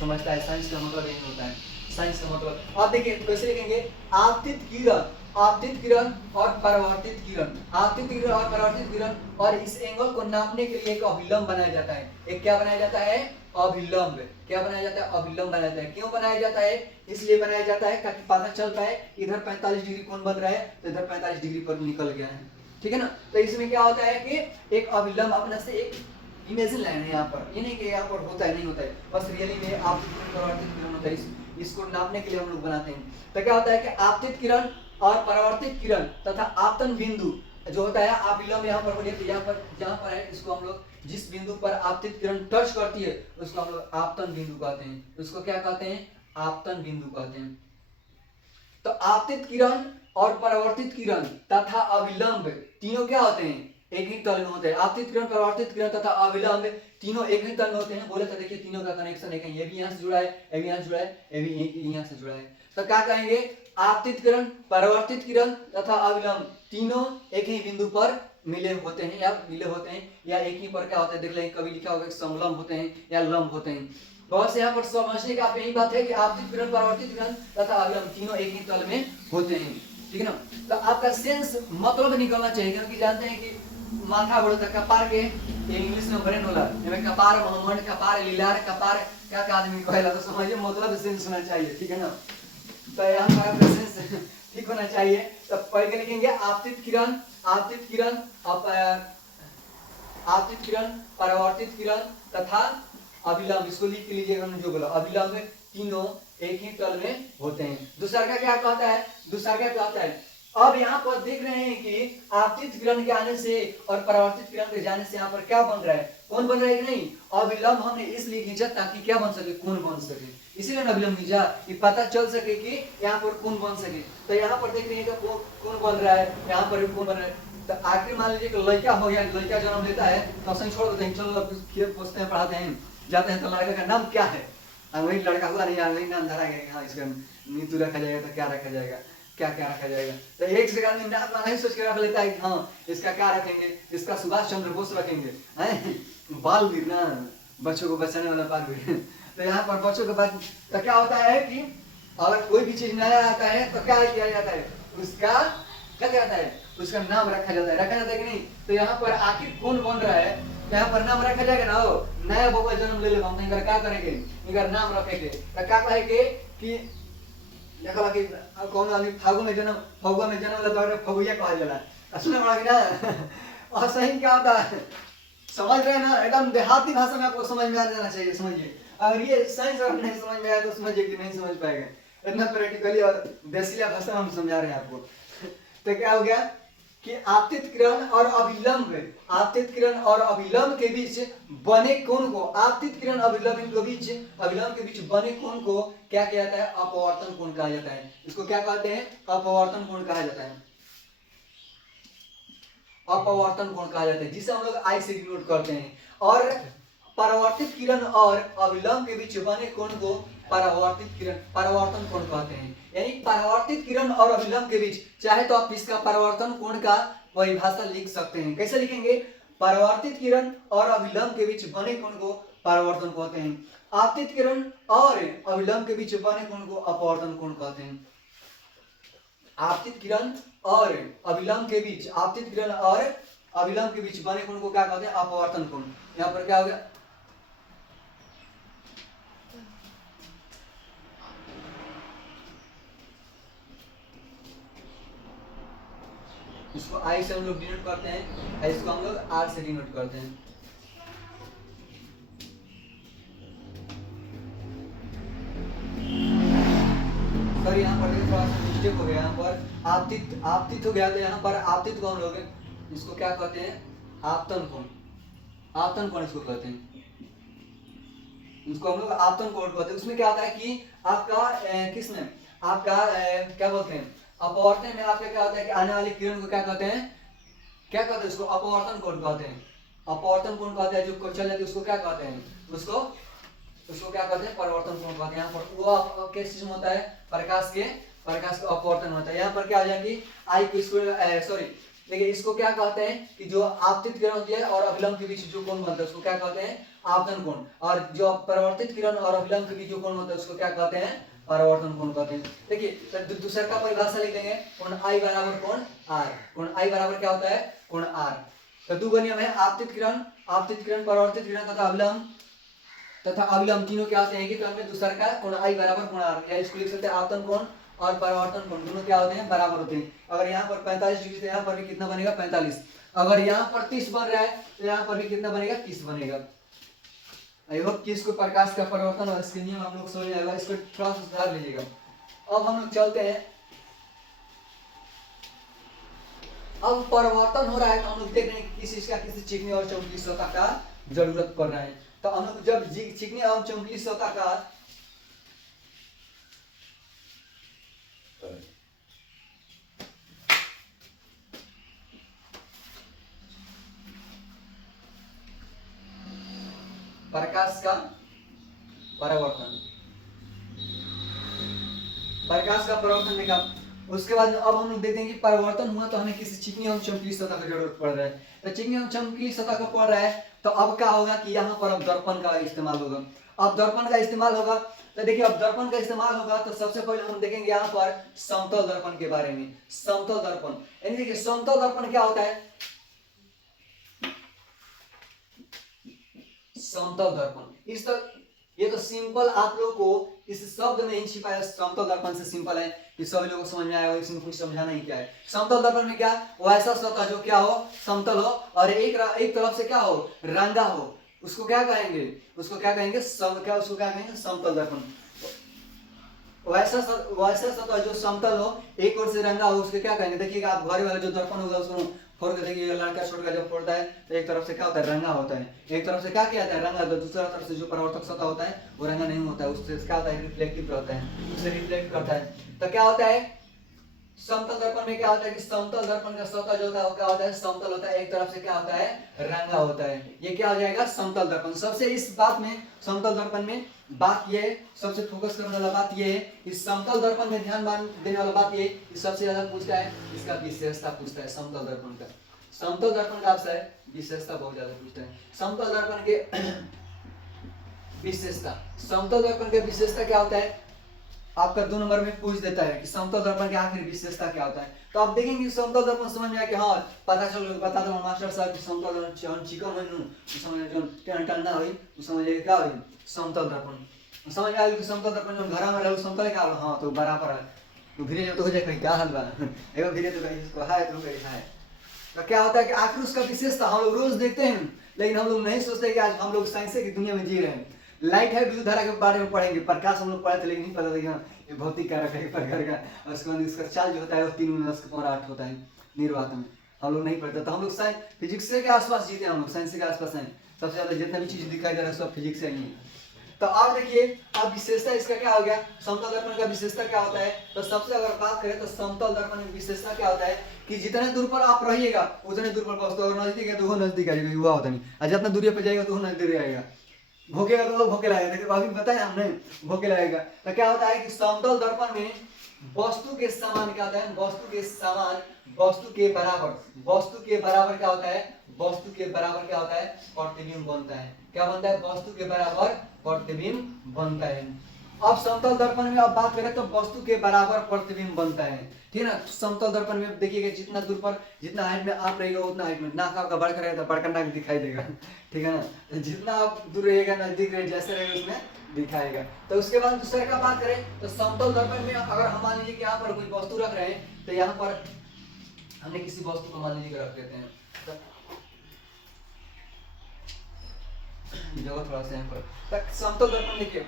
समझता है साइंस का मतलब यही होता है, साइंस का मतलब। आप देखिए कैसे लिखेंगे, आपतित किरण, आपतित किरण और परावर्तित किरण, आपतित किरण और परावर्तित किरण। और इस एंगल को नापने के लिए एक अभिलंब बनाया जाता है। एक क्या बनाया जाता है, अभिलंब। क्या बनाया जाता है, अभिलंब बनाया जाता है। क्यों बनाया जाता है, इसलिए बनाया जाता है ताकि पता चल पाए इधर 45 डिग्री कोण बन रहा है तो इधर 45 डिग्री पर निकल गया है, ठीक है ना। तो इसमें क्या होता है कि एक अभिलंब अपने से एक इमेजिन लाइन है यहाँ पर, ये नहीं कि यहाँ पर होता है नहीं होता है, बस रियली में आपतित किरण परावर्तित किरण होता है, इसको नापने के लिए हम लोग बनाते हैं। तो क्या होता है कि आपतित किरण और परावर्तित किरण तथा आपतन बिंदु जो होता है, आप विलंब यहाँ पर बोलिए तो यहाँ पर जहाँ पर है इसको हम लोग जिस बिंदु पर आपतित किरण टच करती है उसको हम लोग आपतन बिंदु कहते हैं। उसको क्या कहते हैं, आपतन बिंदु कहते हैं। तो आपतित किरण और परावर्तित किरण तथा अविलंब तीनों क्या होते हैं, एक ही तल में होते हैं। आपतित किरण, परावर्तित किरण तथा अविलंब तीनों एक ही तल में होते हैं। बोले तो देखिए तीनों का कनेक्शन है, ये भी यहाँ से जुड़ा है, ये भी यहाँ से जुड़ा है, ये भी यहाँ से जुड़ा है। तो क्या कहेंगे, आपतित किरण, परावर्तित किरण तथा अविलंब तीनों एक ही बिंदु पर मिले होते हैं या मिले होते हैं, या एक ही पर क्या होता है देख लेंगे, कभी लिखा होगा समलंब होते हैं या लंब होते हैं। बहुत से यहाँ पर समझने का यही बात है कि आपतित किरण, परावर्तित किरण तथा अविलंब तीनों एक ही तल में होते हैं, ठीक है ना। तो आपका सेंस मतलब निकलना चाहिए, क्योंकि जानते हैं कि माथा बोलता कपार के इंग्लिश में ब्रेन होला, एमे कपार मोहम्मद, कपार लीलार, कपार क्या का आदमी कहला, तो समझिए मतलब सेंस होना चाहिए, ठीक है ना। तो यहाँ पर आपका सेंस ठीक होना चाहिए। तो पहले लिखेंगे आपतित किरण, आपतित किरण, आपतित किरण, परावर्तित किरण तथा अभिलंब, इसको लिख के लीजिएगा जो बोला, अभिलंब तीनों एक ही तल में होते हैं। दूसरा का क्या कहता है, दूसरा क्या कहता है, अब यहाँ पर देख रहे हैं कि आपतित किरण के आने से और परावर्तित किरण के जाने से यहाँ पर क्या बन रहा है, कौन बन रहा है कि नहीं, अविलंब हमने इसलिए खींचा ताकि क्या बन सके, कोण बन सके, इसीलिए अविलंब खींचा कि पता चल सके कि यहाँ पर कोण बन सके। तो यहाँ पर देख रहे हैं कि कोण बन रहा है, यहाँ पर भी कोण बन रहा है। तो आखिर मान लीजिए कि लड़का हो गया, लड़का जन्म लेता है तो असं छोड़ देते हैं, चलो खेत पोसते हैं, पढ़ाते हैं, जाते हैं, तो लड़का का नाम क्या है, वही लड़का हुआ नहीं, वही नाम धरा गया, हाँ इसका नीतू रखा जाएगा तो क्या रखा जाएगा, क्या क्या रखा जाएगा। तो एक से आदमी नाम नहीं सोच के रख लेता है, हाँ इसका क्या रखेंगे, इसका सुभाष चंद्र बोस रखेंगे, बालवीर ना, बच्चों को बचाने वाला बालवीर। तो यहाँ पर बच्चों के बाद तो क्या होता है कि अगर कोई भी चीज नया आता है तो क्या किया जाता है, उसका क्या जाता है, उसका नाम रखा जाता है, रखा जाता है कि नहीं। तो यहाँ पर आखिर कौन बन रहा है, तो यहाँ पर नाम रखा जाएगा ना, हो नया बबुआ जन्म ले लेगा, हम क्या करेंगे, इनका नाम रखेंगे। तो क्या कहेंगे कि देखला कि कौन आदमी फगुआ में जन्म लेता है फगुआ कहा जाला असली बड़ा कि ना और सही क्या होता है समझ रहे हैं ना एकदम देहाती भाषा में आपको समझ में आ जाना चाहिए समझिए अगर ये साइंस अगर नहीं समझ में आया तो समझिए कि नहीं समझ पाएगा इतना प्रैक्टिकली और देसीला भाषा में हम समझा रहे हैं आपको तो क्या हो गया कि आपतित किरण और अभिलंब के बीच बने कोण को आपतित किरण अभिलंब के बीच बने कोण को क्या किया जाता है अपवर्तन कोण कहा जाता है इसको क्या कहते हैं अपवर्तन कोण कहा जाता है अपवर्तन कोण कहा जाता है जिसे हम लोग आई से डिनोट करते हैं और परावर्तित किरण और अभिलंब के बीच बने कोण को परावर्तन कोण कहते हैं यानी परावर्तित किरण और अभिलंब के बीच चाहे तो आप इसका परावर्तन कोण का परिभाषा लिख सकते हैं कैसे लिखेंगे परावर्तित किरण और अभिलंब के बीच बने कोण को परावर्तन कहते हैं आपतित किरण और अभिलंब के बीच बने कोण को अपवर्तन कोण कहते हैं आपतित किरण और अभिलंब के बीच बने कोण को क्या कहते हैं अपवर्तन कोण यहाँ पर क्या हो गया इसको आई से हम लोग डिनोट करते हैं इसको हम लोग आर से डिनोट करते हैं सर यहाँ पर थोड़ा सा मिस्टेक हो गया यहाँ पर आपतित हो गया तो यहाँ पर आपतित को हम लोग इसको क्या कहते हैं आपतन कोण इसको कहते हैं इसको हम लोग आपतन कोण कहते हैं उसमें क्या होता है कि आपका किसमें आपका क्या बोलते हैं अपवर्तन में आपका क्या होता है कि आने वाली किरण को क्या कहते हैं इसको अपवर्तन कोण कहते हैं अपवर्तन कोण कहते हैं जो चल जाती है उसको क्या कहते हैं उसको क्या कहते हैं परिवर्तन कोण कहते हैं यहाँ पर वो किस चीज में होता है प्रकाश का अपवर्तन होता है यहाँ पर क्या हो जाएगी आई को सॉरी देखिए इसको क्या कहते हैं कि जो आपतित किरण होती है और अभिलंब के बीच जो कोण बनता है उसको क्या कहते हैं आपतन कोण और जो परावर्तित किरण और अभिलंब के बीच जो कोण होता है उसको क्या कहते हैं परावर्तन कोण कहते हैं देखिए दूसरा का परिभाषा लिख देंगे कोण आई बराबर कोण आई बराबर क्या होता है कोण आर तो दो नियम है आपतित किरण परावर्तित किरण तथा अभिलंब तीनों क्या होते हैं कि तो हमें दूसरा का कोण आई बराबर कोण आर या इसको लिख सकते हैं आपतन कोण और परावर्तन कोण दोनों क्या होते हैं बराबर होते हैं अगर यहाँ पर 45 डिग्री तो यहाँ पर भी कितना बनेगा 45 अगर यहाँ पर 30 बन रहा है तो यहाँ पर भी कितना बनेगा 30 बनेगा आई होप कि इसको प्रकाश का परिवर्तन और इसके नियम आप लोग समझ आएगा इसको थोड़ा सा सुधार लीजिएगा अब हम लोग चलते हैं अब परिवर्तन हो रहा है तो हम लोग देख रहे हैं किसी चिकनी और चमकीली सतह का जरूरत पड़ रहा है तो हम लोग जब चिकनी और चमकीली सतह का प्रकाश का परिवर्तन देखा उसके बाद अब हम लोग देखते हैं कि परिवर्तन हुआ तो हमें किसी चिकनी एवं चमकीली सतह की जरूरत पड़ रहा है तो चिकनी एवं चमकीली सतह का पड़ रहा है तो अब क्या होगा कि यहाँ पर अब दर्पण का इस्तेमाल होगा तो देखिए अब दर्पण का इस्तेमाल होगा तो सबसे पहले हम देखेंगे यहाँ पर समतल दर्पण के बारे में समतल दर्पण यानी देखिए समतल दर्पण क्या होता है समतल दर्पण इस तक ये तो सिंपल आप लोग को इस शब्द में ही छिपा है समतल दर्पण से सिंपल है कि सभी लोगों को समझ में आएगा इसमें कुछ समझाना ही क्या है समतल दर्पण में क्या वो ऐसा सतह जो क्या हो समतल हो और एक तरफ से क्या हो रंगा हो उसको क्या कहेंगे समतल दर्पण वैसा सतह जो समतल हो एक ओर से रंगा हो उसको क्या कहेंगे देखिएगा आप घर वाला जो दर्पण होगा उसको फोड़ के देखिए लड़का छोटा जब फोड़ता है तो एक तरफ से क्या होता है रंगा होता है एक तरफ से क्या किया जाता है रंगा तो दूसरा तरफ से जो परावर्तक सतह होता है वो रंगा नहीं होता है उससे क्या होता है रिफ्लेक्टिव रहता है उससे रिफ्लेक्ट करता है तो क्या होता है समतल दर्पण में क्या होता है कि समतल दर्पण का सतह जो होता है वो क्या होता है समतल होता है एक तरफ से क्या होता है रंगा होता है ये क्या हो जाएगा समतल दर्पण सबसे इस बात में समतल दर्पण में बात ये सबसे फोकस करने वाला बात ये है इस समतल दर्पण में ध्यान देने वाला बात ये सबसे ज्यादा पूछता है इसका विशेषता पूछता है समतल दर्पण का आपसे विशेषता बहुत ज्यादा पूछता है समतल दर्पण के विशेषता क्या होता है आपका 2 नंबर में पूछ देता है कि समतल दर्पण के आखिर विशेषता क्या होता है तो आप देखेंगे समतल दर्पण समझ में आया कि हाँ बता दो मास्टर साहब समतल दर्पण चिकन हो समझ जो टन ना हो समझ क्या हो समतल दर्पण समझ में आएगा कि समतल दर्पण जो घर में रहल समतल का हाँ तो बराबर है, तो धीरे जब तो हो जाए कहीं क्या हाल बा एगो धीरे तो कहीं इसको हाय तो कहीं हाय। तो क्या होता है कि आखिर उसका विशेषता हम लोग रोज देखते हैं, लेकिन हम लोग नहीं सोचते कि आज हम लोग साइंस की दुनिया में जी रहे हैं। लाइट है, विद्युत धारा के बारे में पढ़ेंगे, प्रकाश हम लोग पढ़े थे लेकिन नहीं पता था कि हाँ ये भौतिक कारक है एक प्रकार का, और उसके बाद इसका चाल जो होता है वो 3 × 10⁸ होता है निर्वात में, हम लोग नहीं पढ़ते। तो हम लोग साइंस फिजिक्स के आसपास जीते हैं, हम लोग साइंस के आसपास हैं, सबसे ज्यादा जितना भी चीज दिखाई दे रहा है सब फिजिक्स से ही है। तो अब देखिए अब विशेषता इसका क्या हो गया, समतल दर्पण का विशेषता क्या होता है। तो सबसे अगर बात करें तो समतल दर्पण की विशेषता क्या होता है कि जितने दूर पर आप रहिएगा उतने दूर पर वस्तु अगर नजदीक है तो वो नजदीक आ जाएगा, युवा होता नहीं, और जितना दूरी पर जाएगा तो वो नजदीक रहेगा। भोंकेगा तो भोंके लगेगा, देखिए अभी बताया हमने भोंके लगेगा। तो क्या होता है कि समतल दर्पण में वस्तु के समान क्या होता है, वस्तु के समान, वस्तु के बराबर, वस्तु के बराबर क्या होता है, वस्तु के बराबर क्या होता है प्रतिबिंब बनता है। क्या बनता है, वस्तु के बराबर प्रतिबिंब बनता है। अब समतल दर्पण में अब बात करें तो वस्तु के बराबर प्रतिबिंब बनता है, ठीक है ना। समतल दर्पण में देखिएगा जितना दूर पर जितना हाइट में आप रहेगा उतना हाइट में नाक आपका बड़का रहेगा तो बड़का नाक दिखाई देगा, ठीक है ना। तो जितना आप दूर रहेगा नजदीक रहे जैसे रहेगा उसमें दिखाएगा। तो उसके बाद दूसरे का बात करें तो समतल दर्पण में अगर हम मान लीजिए कि यहाँ पर कोई वस्तु रख रहे हैं तो यहाँ पर हमने किसी वस्तु को मान लीजिए रख देते हैं, तो जगह थोड़ा सा यहाँ पर समतल दर्पण देखिए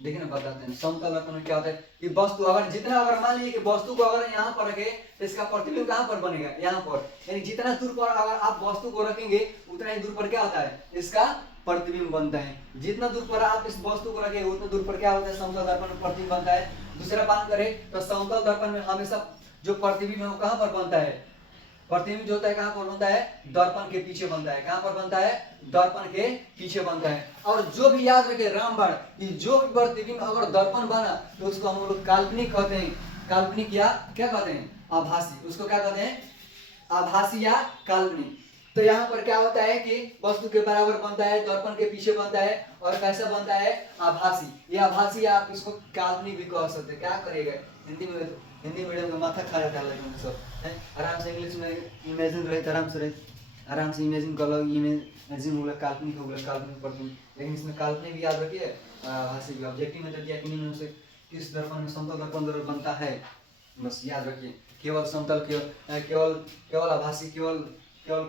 देखिए ना बताते हैं समतल दर्पण में क्या होता है कि वस्तु अगर जितना अगर मान लीजिए कि वस्तु को अगर यहाँ पर रखे तो इसका प्रतिबिंब कहाँ पर बनेगा, यहाँ पर, यानी जितना दूर पर अगर आप वस्तु को रखेंगे उतना ही दूर पर क्या होता है इसका प्रतिबिंब बनता है। जितना दूर पर आप इस वस्तु को रखेंगे उतना दूर पर क्या होता है समतल दर्पण में प्रतिबिंब बनता है। दूसरा बात करें तो समतल दर्पण में हमेशा जो प्रतिबिंब है वो कहाँ पर बनता है, प्रतिबिंब जो होता है कहाँ पर बनता है, दर्पण के पीछे बनता है। कहाँ पर बनता है, दर्पण के पीछे बनता है। और जो भी याद रखे रामबाण कि जो भी प्रतिबिंब अगर दर्पण बना तो उसको हम लोग काल्पनिक कहते हैं, काल्पनिक या क्या कहते हैं आभासी, उसको क्या कहते हैं आभासी या काल्पनिक। तो यहाँ पर क्या होता है कि वस्तु के बराबर बनता है, दर्पण के पीछे बनता है, और कैसा बनता है आभासी। ये आभासी आप इसको काल्पनिक भी कह सकते हैं। क्या करेगा हिंदी में, हिंदी मीडियम का माथा खा जाता है लेकिन सब है आराम से इंग्लिश में इमेजिन रहे आराम से रहे, आराम से इमेजिन कर लो, इमेजिन हो गया काल्पनिक, हो गया काल्पनिक पढ़ते हैं। लेकिन इसमें काल्पनिक भी याद रखिए आभासी भी। ऑब्जेक्टिव में तो दिया कि इनमें से किस दर्पण में समतल दर्पण द्वारा बनता है, बस याद रखिए केवल समतल केवल केवल आभासी केवल केवल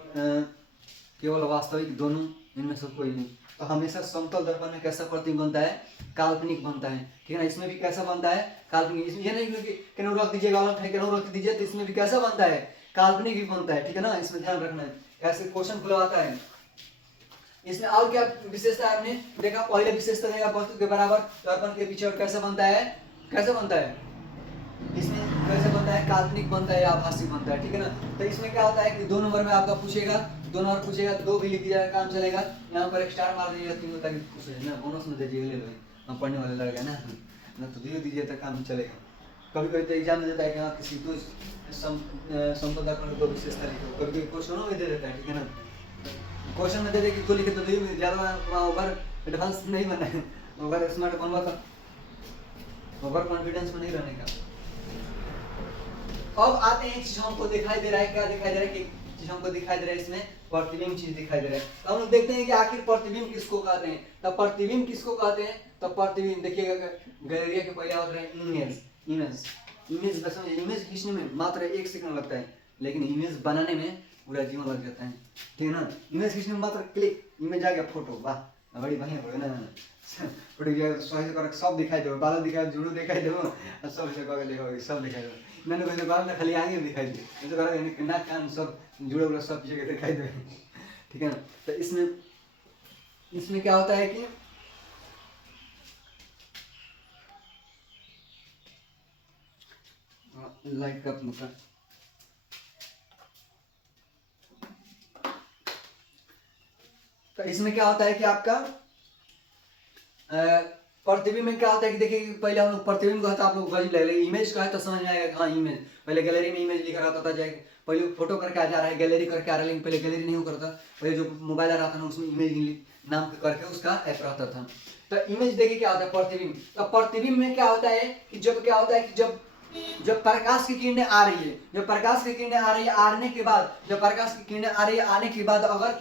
केवल वास्तविक दोनों, इनमें से कोई नहीं। तो हमेशा समतल दर्पण में कैसा प्रतिबिंब बनता है, काल्पनिक बनता है, ठीक है ना। इसमें भी कैसा बनता है काल्पनिक, इसमें ये नहीं कि केनहू रख दीजिएगा अलग है केनहू रख दीजिए, तो इसमें भी कैसा बनता है काल्पनिक भी बनता है, ठीक है ना। इसमें ध्यान रखना है, कैसे क्वेश्चन खुलवाता है। इसमें और क्या विशेषता है हमने देखा, पहले विशेषता देखा वस्तु के बराबर दर्पण के पीछे, और कैसे बनता है, कैसे बनता है इसमें कैसे बनता है काल्पनिक बनता है या आभासी बनता है, ठीक है ना। तो इसमें क्या होता है कि 2 नंबर में आपका पूछेगा, 2 नंबर पूछेगा 2 भी लिख दिया काम चलेगा। यहाँ पर एक स्टार मार दीजिएगा 3 ताकि खुश है ना, बोनस में दीजिएगा ले लो, हम पढ़ने वाले लड़के ना, ना तो दे दीजिए तो काम चलेगा। कभी कभी तो एग्जाम में देता है कि हाँ किसी तो समतल दर्पण को विशेषता लिखो, कभी कभी क्वेश्चनों में दे देता है, ठीक है ना। क्वेश्चन में दे दे कि तो लिखे तो ज़्यादा ओवर एडवांस नहीं बना है, ओवर स्मार्ट बनवा था, ओवर कॉन्फिडेंस में नहीं रहने का। अब आते हैं चीज हमको दिखाई दे रहा है, क्या दिखाई दे रहा है कि चीज हमको दिखाई दे रहा है इसमें प्रतिबिंब चीज दिखाई दे रहा है। तो हम लोग देखते हैं कि आखिर प्रतिबिंब किसको कहते हैं। तो प्रतिबिंब किसको कहते हैं, तो प्रतिबिंब देखिएगा गैलेरिया के पहले होता है इमेज, इमेज इमेज बस इमेज खींचने में मात्र 1 सेकंड लगता है, लेकिन इमेज बनाने में पूरा जीवन लग जाता है, ठीक है ना। इमेज खींचने में मात्र क्लिक, इमेज आ गया फोटो, वाह बड़ी बढ़िया हो ना, फोटो गया सही से कर सब दिखाई दे, बाल दिखाई जुड़ू दिखाई दे, सब से करके देखो सब दिखाई दे। मैंने कोई बाल ना खाली आगे दिखाई दे, तो कर नाक कान सब जुड़े हुए सब जगह दिखाई दे, ठीक है ना। तो इसमें क्या होता है कि लाइट का मतलब तो इसमें क्या होता है कि आपका प्रतिबिंब में क्या होता है कि देखिए पहले हम लोग प्रतिबिंब कहता आप लोग गलत लग रहे, इमेज का है तो समझ में आएगा हाँ इमेज, पहले गैलरी में इमेज लिखा रहता था, जाए पहले फोटो करके आ जा रहा है गैलरी करके आ रहा है, लेकिन पहले गैलरी नहीं करता, पहले जो मोबाइल आ रहा था ना उसमें इमेज नाम करके उसका ऐप रहता था। तो इमेज देखिए क्या होता है प्रतिबिंब। तो प्रतिबिंब में क्या होता है कि जब क्या होता है कि जब जब प्रकाश की किरणें आ रही है, जब प्रकाश की किरणें आ रही है, आने के बाद, जब प्रकाश की किरणें आ रही है आने के बाद अगर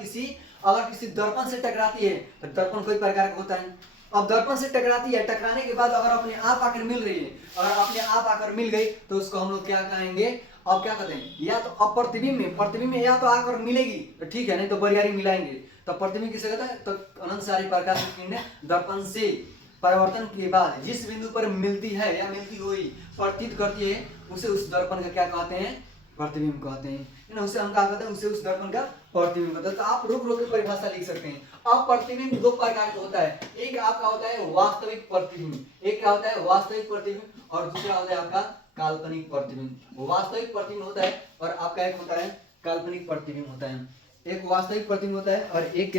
किसी दर्पण से टकराती है तो दर्पण कोई प्रकार का होता है। अब दर्पण से टकराती है, टकराने के बाद अगर अपने आप आकर मिल रही है, अगर अपने आप आकर मिल गई तो उसको हम लोग क्या कहेंगे, अब क्या कहते हैं, या तो प्रतिबिंब में या तो आकर मिलेगी तो ठीक है, नहीं तो बरियारी मिलाएंगे। तो प्रतिबिंब किसे कहता है, तो अनंत सारी प्रकाश की किरणें दर्पण से परिवर्तन के बाद जिस बिंदु पर मिलती है या मिलती हुई प्रतीत करती है उसे उस दर्पण का क्या कहते हैं, प्रतिबिंब कहते हैं, है ना। उसे हम क्या कहते हैं, उसे उस दर्पण का प्रतिबिंब कहते हैं। तो आप रुक रुक के परिभाषा लिख सकते हैं। अब प्रतिबिंब दो प्रकार का होता है, एक आपका होता है वास्तविक प्रतिबिंब, एक क्या होता है वास्तविक प्रतिबिंब, और दूसरा होता है आपका काल्पनिक प्रतिबिंब। वास्तविक प्रतिबिंब होता है और आपका एक होता है काल्पनिक प्रतिबिंब होता है। एक वास्तविक प्रतिबिंब होता है और एक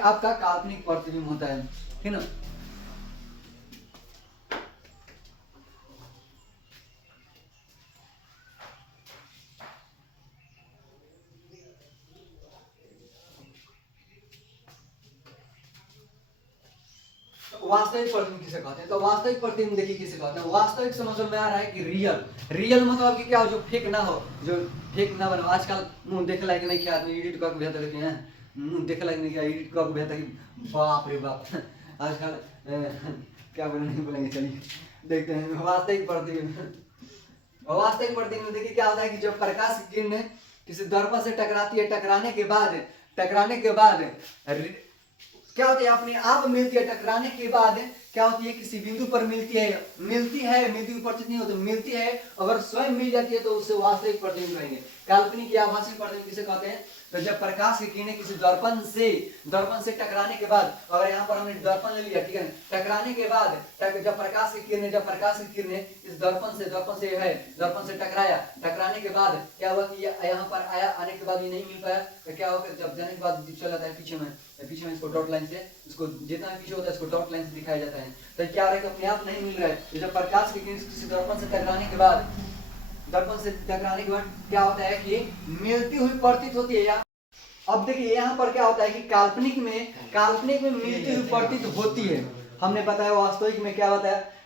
आपका काल्पनिक प्रतिबिंब होता है ना। वास्तविक प्रतिबिंब किसे कहते हैं, तो वास्तविक प्रतिबिंब देखिए किसे कहते हैं। वास्तविक समझ में आ रहा है कि रियल मतलब कि क्या हो, जो फेक ना हो, जो फेक ना बनो। आजकल मुंह देखे लायक नहीं, क्या आदमी एडिट करके भेजते रहते हैं, मुंह देखे लायक नहीं, क्या एडिट करके भेजता कि बाप रे बाप। आजकल क्या बोलेंगे, नहीं बोलेंगे, चलिए देखते हैं। वास्तविक प्रतिबिंब देखिए क्या होता है कि जब प्रकाश की किरण किसी दर्पण से टकराती है, टकराने के बाद क्या होती है, अपने आप मिलती है। टकराने के बाद क्या होती है, किसी बिंदु पर मिलती है, मिलती हुई प्रतीत नहीं होती, मिलती है। अगर स्वयं मिल जाती है तो उसे वास्तविक प्रतिबिंब कहेंगे। काल्पनिक या आभासी प्रतिबिंब किसे कहते हैं, तो जब प्रकाश की किरणें किसी दर्पण से टकराने के बाद, अगर यहाँ पर हमने दर्पण ले लिया, ठीक है, टकराने के बाद जब प्रकाश की किरणें इस दर्पण से टकराया, टकराने के बाद क्या हुआ कि यहाँ पर आया, आने के बाद ये नहीं मिल पाया तो क्या होगा, जब जाने के बाद चला जाता है पीछे में इसको डॉट लाइन से, इसको जितना पीछे होता है इसको डॉट लाइन से दिखाया जाता है। तो क्या हो रहा है कि अपने आप नहीं मिल रहा है। जब प्रकाश की किरण किसी दर्पण से टकराने के बाद क्या होता है कि मिलती हुई प्रतीत होती है। अब देखिए यहाँ पर क्या होता है कि काल्पनिक में मिलती हुई प्रतीत होती है। हमने बताया वास्तविक में क्या होता है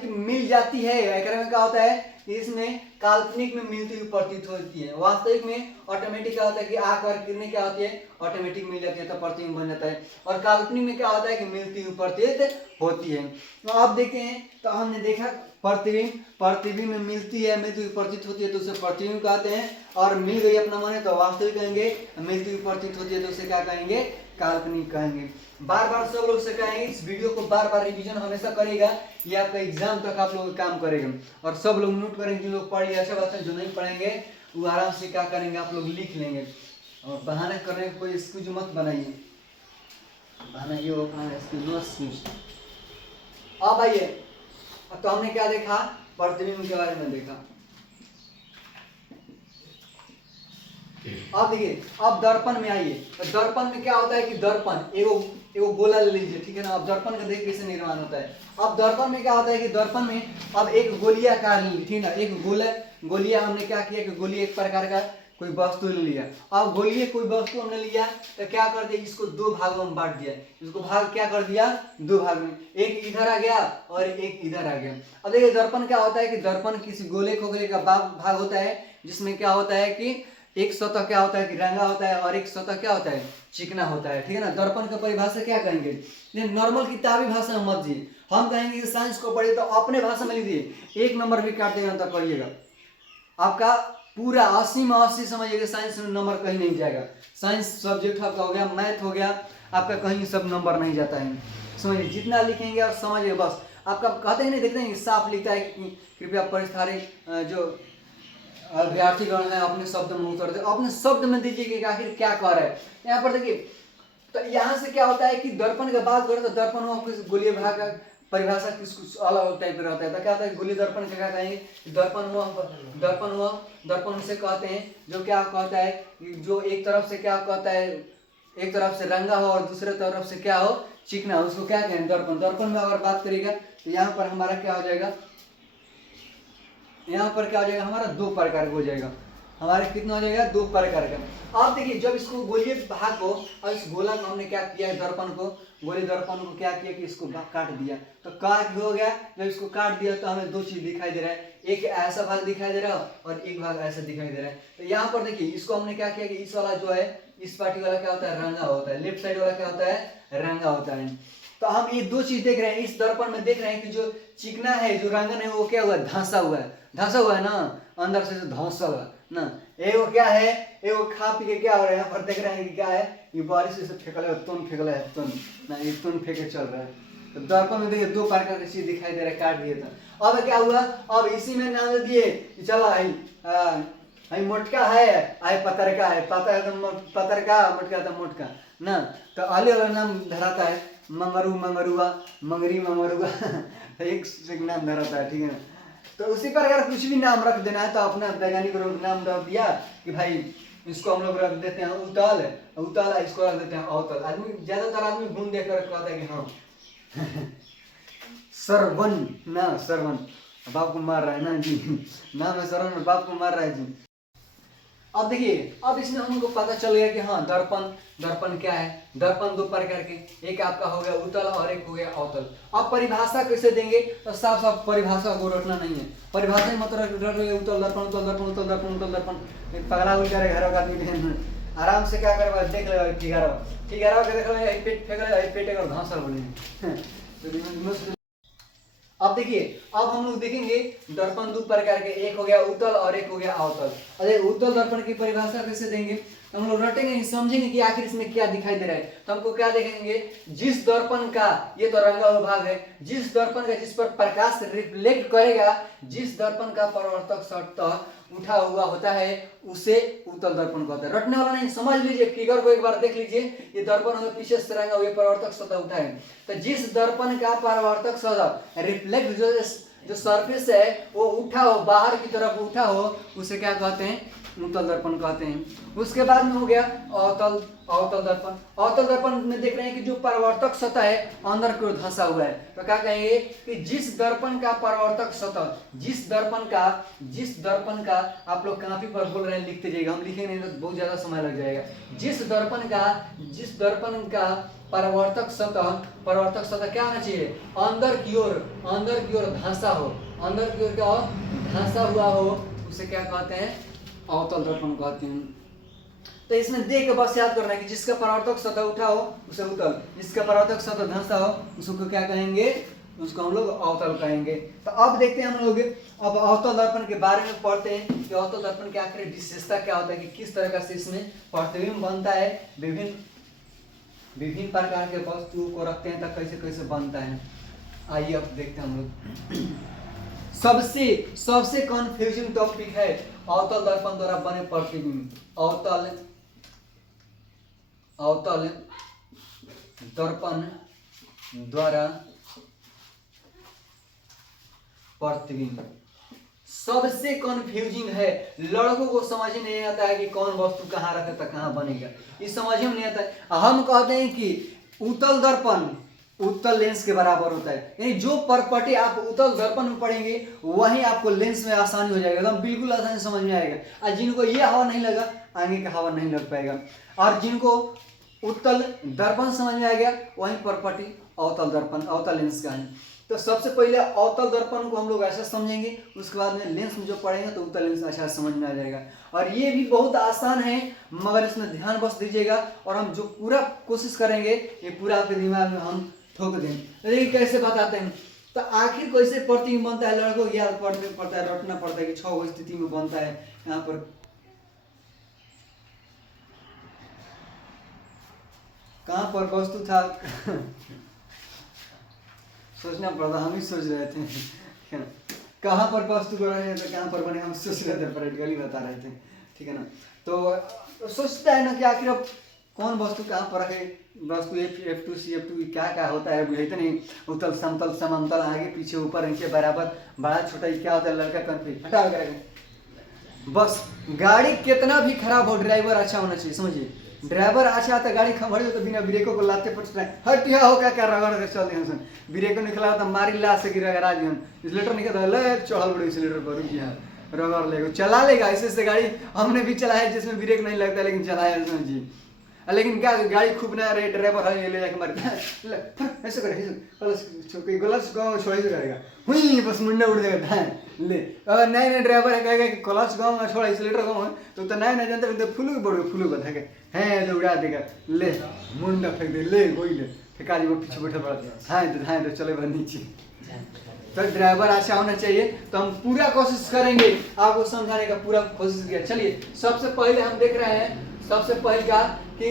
कि मिल जाती है। एकरे में क्या होता है कि इसमें काल्पनिक में मिलती हुई प्रतीत होती है। वास्तविक में ऑटोमेटिक क्या होता है कि आकर किरणें क्या होती है, ऑटोमेटिक मिल जाती है, तो प्रतिबिंब बन जाता है। और काल्पनिक में क्या होता है कि मिलती हुई प्रतीत होती है। तो आप देखें, तो हमने देखा प्रतिबिंब में मिलती हुई प्रतीत होती है तो उसे प्रतिबिंब कहते हैं, और मिल गई अपना मन है तो वास्तविक कहेंगे, मिलती हुई प्रतीत होती है तो उसे क्या कहेंगे, काल्पनिक कहेंगे। बार बार सब लोग से कहेंगे, इस वीडियो को बार बार रिवीजन हमेशा करेगा, ये आपका एग्जाम तक आप लोग काम करेगा। और सब लोग नोट करेंगे, जो लोग पढ़ लिया अच्छा बात है, जो नहीं पढ़ेंगे वो आराम से क्या करेंगे, आप लोग लिख लेंगे। और बहाना करने का कोई एक्सक्यूज मत बनाइए, बहाना ये अपना एक्सक्यूज। अब आइए, तो हमने क्या देखा, प्रतिबिंब के बारे में देखा। अब देखिए, अब दर्पण में आइए। तो दर्पण में क्या होता है कि दर्पण एगो गोला ले लीजिए, ठीक है ना। अब दर्पण का देखिए कैसे निर्माण होता है। अब दर्पण में क्या होता है कि दर्पण में अब एक गोलिया कार ली, ठीक है ना, एक गोलिया हमने क्या किया कि गोली एक प्रकार का कोई वस्तु ले लिया। अब गोलिये कोई वस्तु हमने लिया तो क्या कर दिया, इसको दो भागों में बांट दिया। इसको भाग क्या कर दिया, दो भाग में, एक इधर आ गया और एक इधर आ गया। अब देखिए दर्पण क्या होता है कि दर्पण किसी गोले खोखले का भाग होता है, जिसमें क्या होता है कि एक सतह क्या होता है कि रंगा होता है और एक सतह क्या होता है, चिकना होता है, ठीक है ना। दर्पण का परिभाषा क्या कहेंगे, नॉर्मल किताबी भाषा में मत जी, हम कहेंगे कि साइंस को पढ़िए तो अपने भाषा में लिखिए, एक नंबर भी काट देगा तो पढ़िएगा। आपका पूरा 80 में 80 समझिएगा, साइंस में नंबर कहीं नहीं जाएगा। साइंस सब्जेक्ट आपका हो गया, मैथ हो गया, आपका कहीं सब नंबर नहीं जाता है। समझिए, जितना लिखेंगे और समझिए बस। आपका कहते हैं नहीं, देखते हैं साफ लिखता है कि कृपया परिष्कारिक जो अभ्यर्थीगण है अपने शब्द में उत्तर दे, अपने शब्द में दीजिए कि आखिर क्या कह रहा है। यहाँ पर देखिए, तो यहाँ से क्या होता है कि दर्पण की बात करें तो दर्पण हुआ किस गोलीय भाग का परिभाषा कुछ अलग टाइप का रहता है। तो क्या होता है गोली दर्पण क्या कहेंगे, दर्पण उसे कहते हैं जो क्या कहता है कि जो एक तरफ से क्या कहता है, एक तरफ से रंगा हो और दूसरे तरफ से क्या हो, चिकना हो, उसको क्या कहें, दर्पण। दर्पण में अगर बात करेगा तो यहाँ पर हमारा क्या हो जाएगा, यहाँ पर क्या हो जाएगा हमारा, दो प्रकार का हो जाएगा। हमारे कितना हो जाएगा, दो प्रकार का। अब देखिए, जब इसको गोलीय भाग को और इस गोला को हमने क्या किया है, दर्पण को गोली दर्पण को क्या किया कि इसको काट दिया। तो काट हो गया, जब इसको काट दिया तो हमें दो चीज दिखाई दे रहा है, एक ऐसा भाग दिखाई दे रहा है और एक भाग ऐसा दिखाई दे रहा है। तो यहाँ पर देखिए इसको हमने क्या किया कि इस वाला जो है, इस पार्टी वाला क्या होता है, रंगा होता है, लेफ्ट साइड वाला क्या होता है, रंगा होता है। तो हम ये दो चीज देख रहे हैं, इस दर्पण में देख रहे हैं कि जो चिकना है, जो रंगन है, वो क्या हुआ है, धंसा हुआ है, धंसा हुआ है ना, अंदर से धंसल है ना। एगो क्या है, एगो खा पी के क्या हो रहा है, यहाँ पर देख रहे हैं कि क्या है, ये बारिश से फेंकल है, तुन फेंकल है, तुन ना, ये तुन फेंके चल रहा है। तो दर्पण में देखिए दो प्रकार की चीज दिखाई दे रहा है, काट दिए तो अब क्या हुआ, अब इसी में नाम दिए चलो आई मोटका है, आई पतरका है, पतरका, मोटका तो मोटका ना। तो अलग अलग नाम धराता है, मंगरू मंगरुआ, मंगरी मंगरुआ एक नाम धराता है, ठीक है ना। तो उसी प्रकार कुछ भी नाम रख देना है, तो अपना वैज्ञानिक नाम रख दिया कि भाई इसको हम लोग रख देते हैं उतल, उतल, इसको रख देते हैं अवतल। आदमी ज्यादातर आदमी घूम देख कर कहता है कि हाँ सरवन ना, सरवन बाप को मार रहा है ना जी, नाम है सरवन, बाप को मार रहा है जी। अब देखिए, अब इसमें हमको पता चल गया कि हाँ दर्पण, दर्पण क्या है, दर्पण दो प्रकार के, एक आपका हो गया उतल और एक हो गया अवतल। अब परिभाषा कैसे देंगे, तो साफ साफ परिभाषा को रटना नहीं है, परिभाषा ही मतलब उतल दर्पण, उतल दर्पण, उतल दर्पण, उतल दर्पण। पगला हुई करे घर का आदमी आराम से क्या करे, देख ले फिगारो, फिगारो के देख ले, पेट फेंक ले, पेट एक घासा बोले। अब देखिए, अब हम लोग देखेंगे दर्पण दो प्रकार के, एक हो गया उतल और एक हो गया अवतल। अरे उतल दर्पण की परिभाषा कैसे देंगे, हम लोग रटेंगे, समझेंगे कि आखिर इसमें क्या दिखाई दे रहा है। तो हमको क्या देखेंगे, जिस दर्पण का, ये तो रंगा हुआ भाग है, जिस दर्पण का जिस पर प्रकाश रिफ्लेक्ट करेगा, जिस दर्पण का परावर्तक सतह उठा हुआ होता है, उसे उत्तल दर्पण कहते हैं। रटने वाला नहीं, समझ लीजिए, फिगर को एक बार देख लीजिए, ये दर्पण हमें पीछे से रंगा हुआ परावर्तक सतह उठा है। तो जिस दर्पण का परावर्तक सतह रिफ्लेक्ट जो सरफेस है वो उठा हो, बाहर की तरफ उठा हो, उसे क्या कहते हैं, उत्तल दर्पण कहते हैं। उसके बाद में हो गया अवतल, अवतल दर्पण। अवतल दर्पण में देख रहे हैं कि जो परावर्तक सतह है अंदर की ओर धंसा हुआ है। तो क्या कहेंगे कि जिस दर्पण का परावर्तक सतह, जिस दर्पण का आप लोग काफी पर बोल रहे हैं, लिखते जाइएगा, हम लिखेंगे नहीं तो बहुत ज्यादा समय लग जाएगा। जिस दर्पण का परावर्तक सतह क्या होना चाहिए, अंदर की ओर धंसा हो, अंदर की ओर क्या हो, धंसा हुआ हो, उसे क्या कहते हैं, अवतल दर्पण कहते हैं। तो इसमें देख के बस याद करना है कि जिसका परावर्तक सतह उठा हो उसे उत्तल, जिसका परावर्तक सतह धंसा हो उसको क्या कहेंगे, उसको हम लोग अवतल कहेंगे। तो अब देखते हैं हम लोग, अब अवतल दर्पण के बारे में पढ़ते हैं कि अवतल दर्पण के आखिर विशेषता क्या होता है, कि किस तरह से इसमें प्रतिबिंब बनता है, विभिन्न प्रकार के वस्तुओं को रखते हैं तो कैसे कैसे बनता है। आइए अब देखते हैं हम लोग। सबसे कंफ्यूजिंग टॉपिक है अवतल दर्पण द्वारा बने प्रतिबिंब। अवतल दर्पण द्वारा प्रतिबिंब सबसे कंफ्यूजिंग है, लड़कों को समझ नहीं आता है कि कौन वस्तु कहाँ रखे तो कहाँ बनेगा, ये समझ में नहीं आता है। हम कहते हैं कि उत्तल दर्पण उत्तल लेंस के बराबर होता है, यानी जो प्रॉपर्टी आप उत्तल दर्पण में पढ़ेंगे वही आपको लेंस में आसानी हो जाएगा, एकदम बिल्कुल आसानी समझ में आएगा। और जिनको ये हवा नहीं लगा, आगे का हवा नहीं लग पाएगा। और जिनको उत्तल दर्पण समझ में आ गया, वही प्रॉपर्टी अवतल दर्पण, अवतल लेंस का है। तो सबसे पहले अवतल दर्पण को हम लोग ऐसा समझेंगे, उसके बाद में लेंस में जो पढ़ेंगे तो उत्तल लेंस अच्छा समझ में आ जाएगा। और ये भी बहुत आसान है, मगर इसमें ध्यान बस दीजिएगा, और हम जो पूरा कोशिश करेंगे ये पूरा आपके दिमाग में हम ठोक दें। देखिए कैसे बताते हैं। तो आखिर कैसे प्रतिबिंब बनता है, लड़कों को याद पड़ता है, रटना पड़ता है कि 6 स्थिति में बनता है। यहाँ पर कहाँ पर वस्तु था सोचना पड़ता, हम ही सोच रहे थे कहाँ पर वस्तु को रहे थे, कहाँ पर बने, हम सोच रहे थे, प्रैक्टिकली बता रहे थे, ठीक है ना। तो सोचता है ना कि आखिर अब कौन वस्तु कहाँ पर रखे, वस्तु F2 CF2 क्या क्या होता है, बुझे तो नहीं, उत्तल समतल समांतल, आगे पीछे ऊपर नीचे बराबर, बड़ा छोटा क्या होता है, लड़का कन्फ्यूज, हटा वगैरह। बस गाड़ी कितना भी खराब हो, ड्राइवर अच्छा होना चाहिए, समझिए। ड्राइवर अच्छा था, गाड़ी खबर तो बिना ब्रेकों को लाते पड़ता है, हटिया हो क्या कर रगड़ कर चल दिया, ब्रेको निकला तो मारी ला से गिरा करा दिया, इसलेटर निकला ले चढ़ल बड़े इसलेटर पर रुक गया, रगड़ लेगा, चला लेगा। ऐसे ऐसे गाड़ी हमने भी चलाया जिसमें ब्रेक नहीं लगता, लेकिन चलाया जी। लेकिन क्या गाड़ी खूब ना रहे, ड्राइवर है ले जाके मारता है, ऐसे करे ऐसे गलत गाँव छोड़ ही करेगा, हुई बस मुंडा उड़ जाएगा है ले। अगर नए नए ड्राइवर है कहेगा कि क्लच गाँव में छोड़ा इसलेटर गाँव है तो नया नया जानते हैं फुलू बड़ो फुलू बता के हैं तो उड़ा देगा, ले मुंडा फेंक दे, ले कोई ले फेंका जी वो पीछे बैठा पड़ा हाँ तो चले भाई नीचे। तो ड्राइवर अच्छा होना चाहिए, तो हम पूरा कोशिश करेंगे आपको समझाने का, पूरा कोशिश किया। चलिए सबसे पहले हम देख रहे हैं, सबसे पहले का कि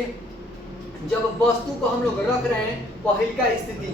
जब वस्तु को हम लोग रख रहे हैं पहल का स्थिति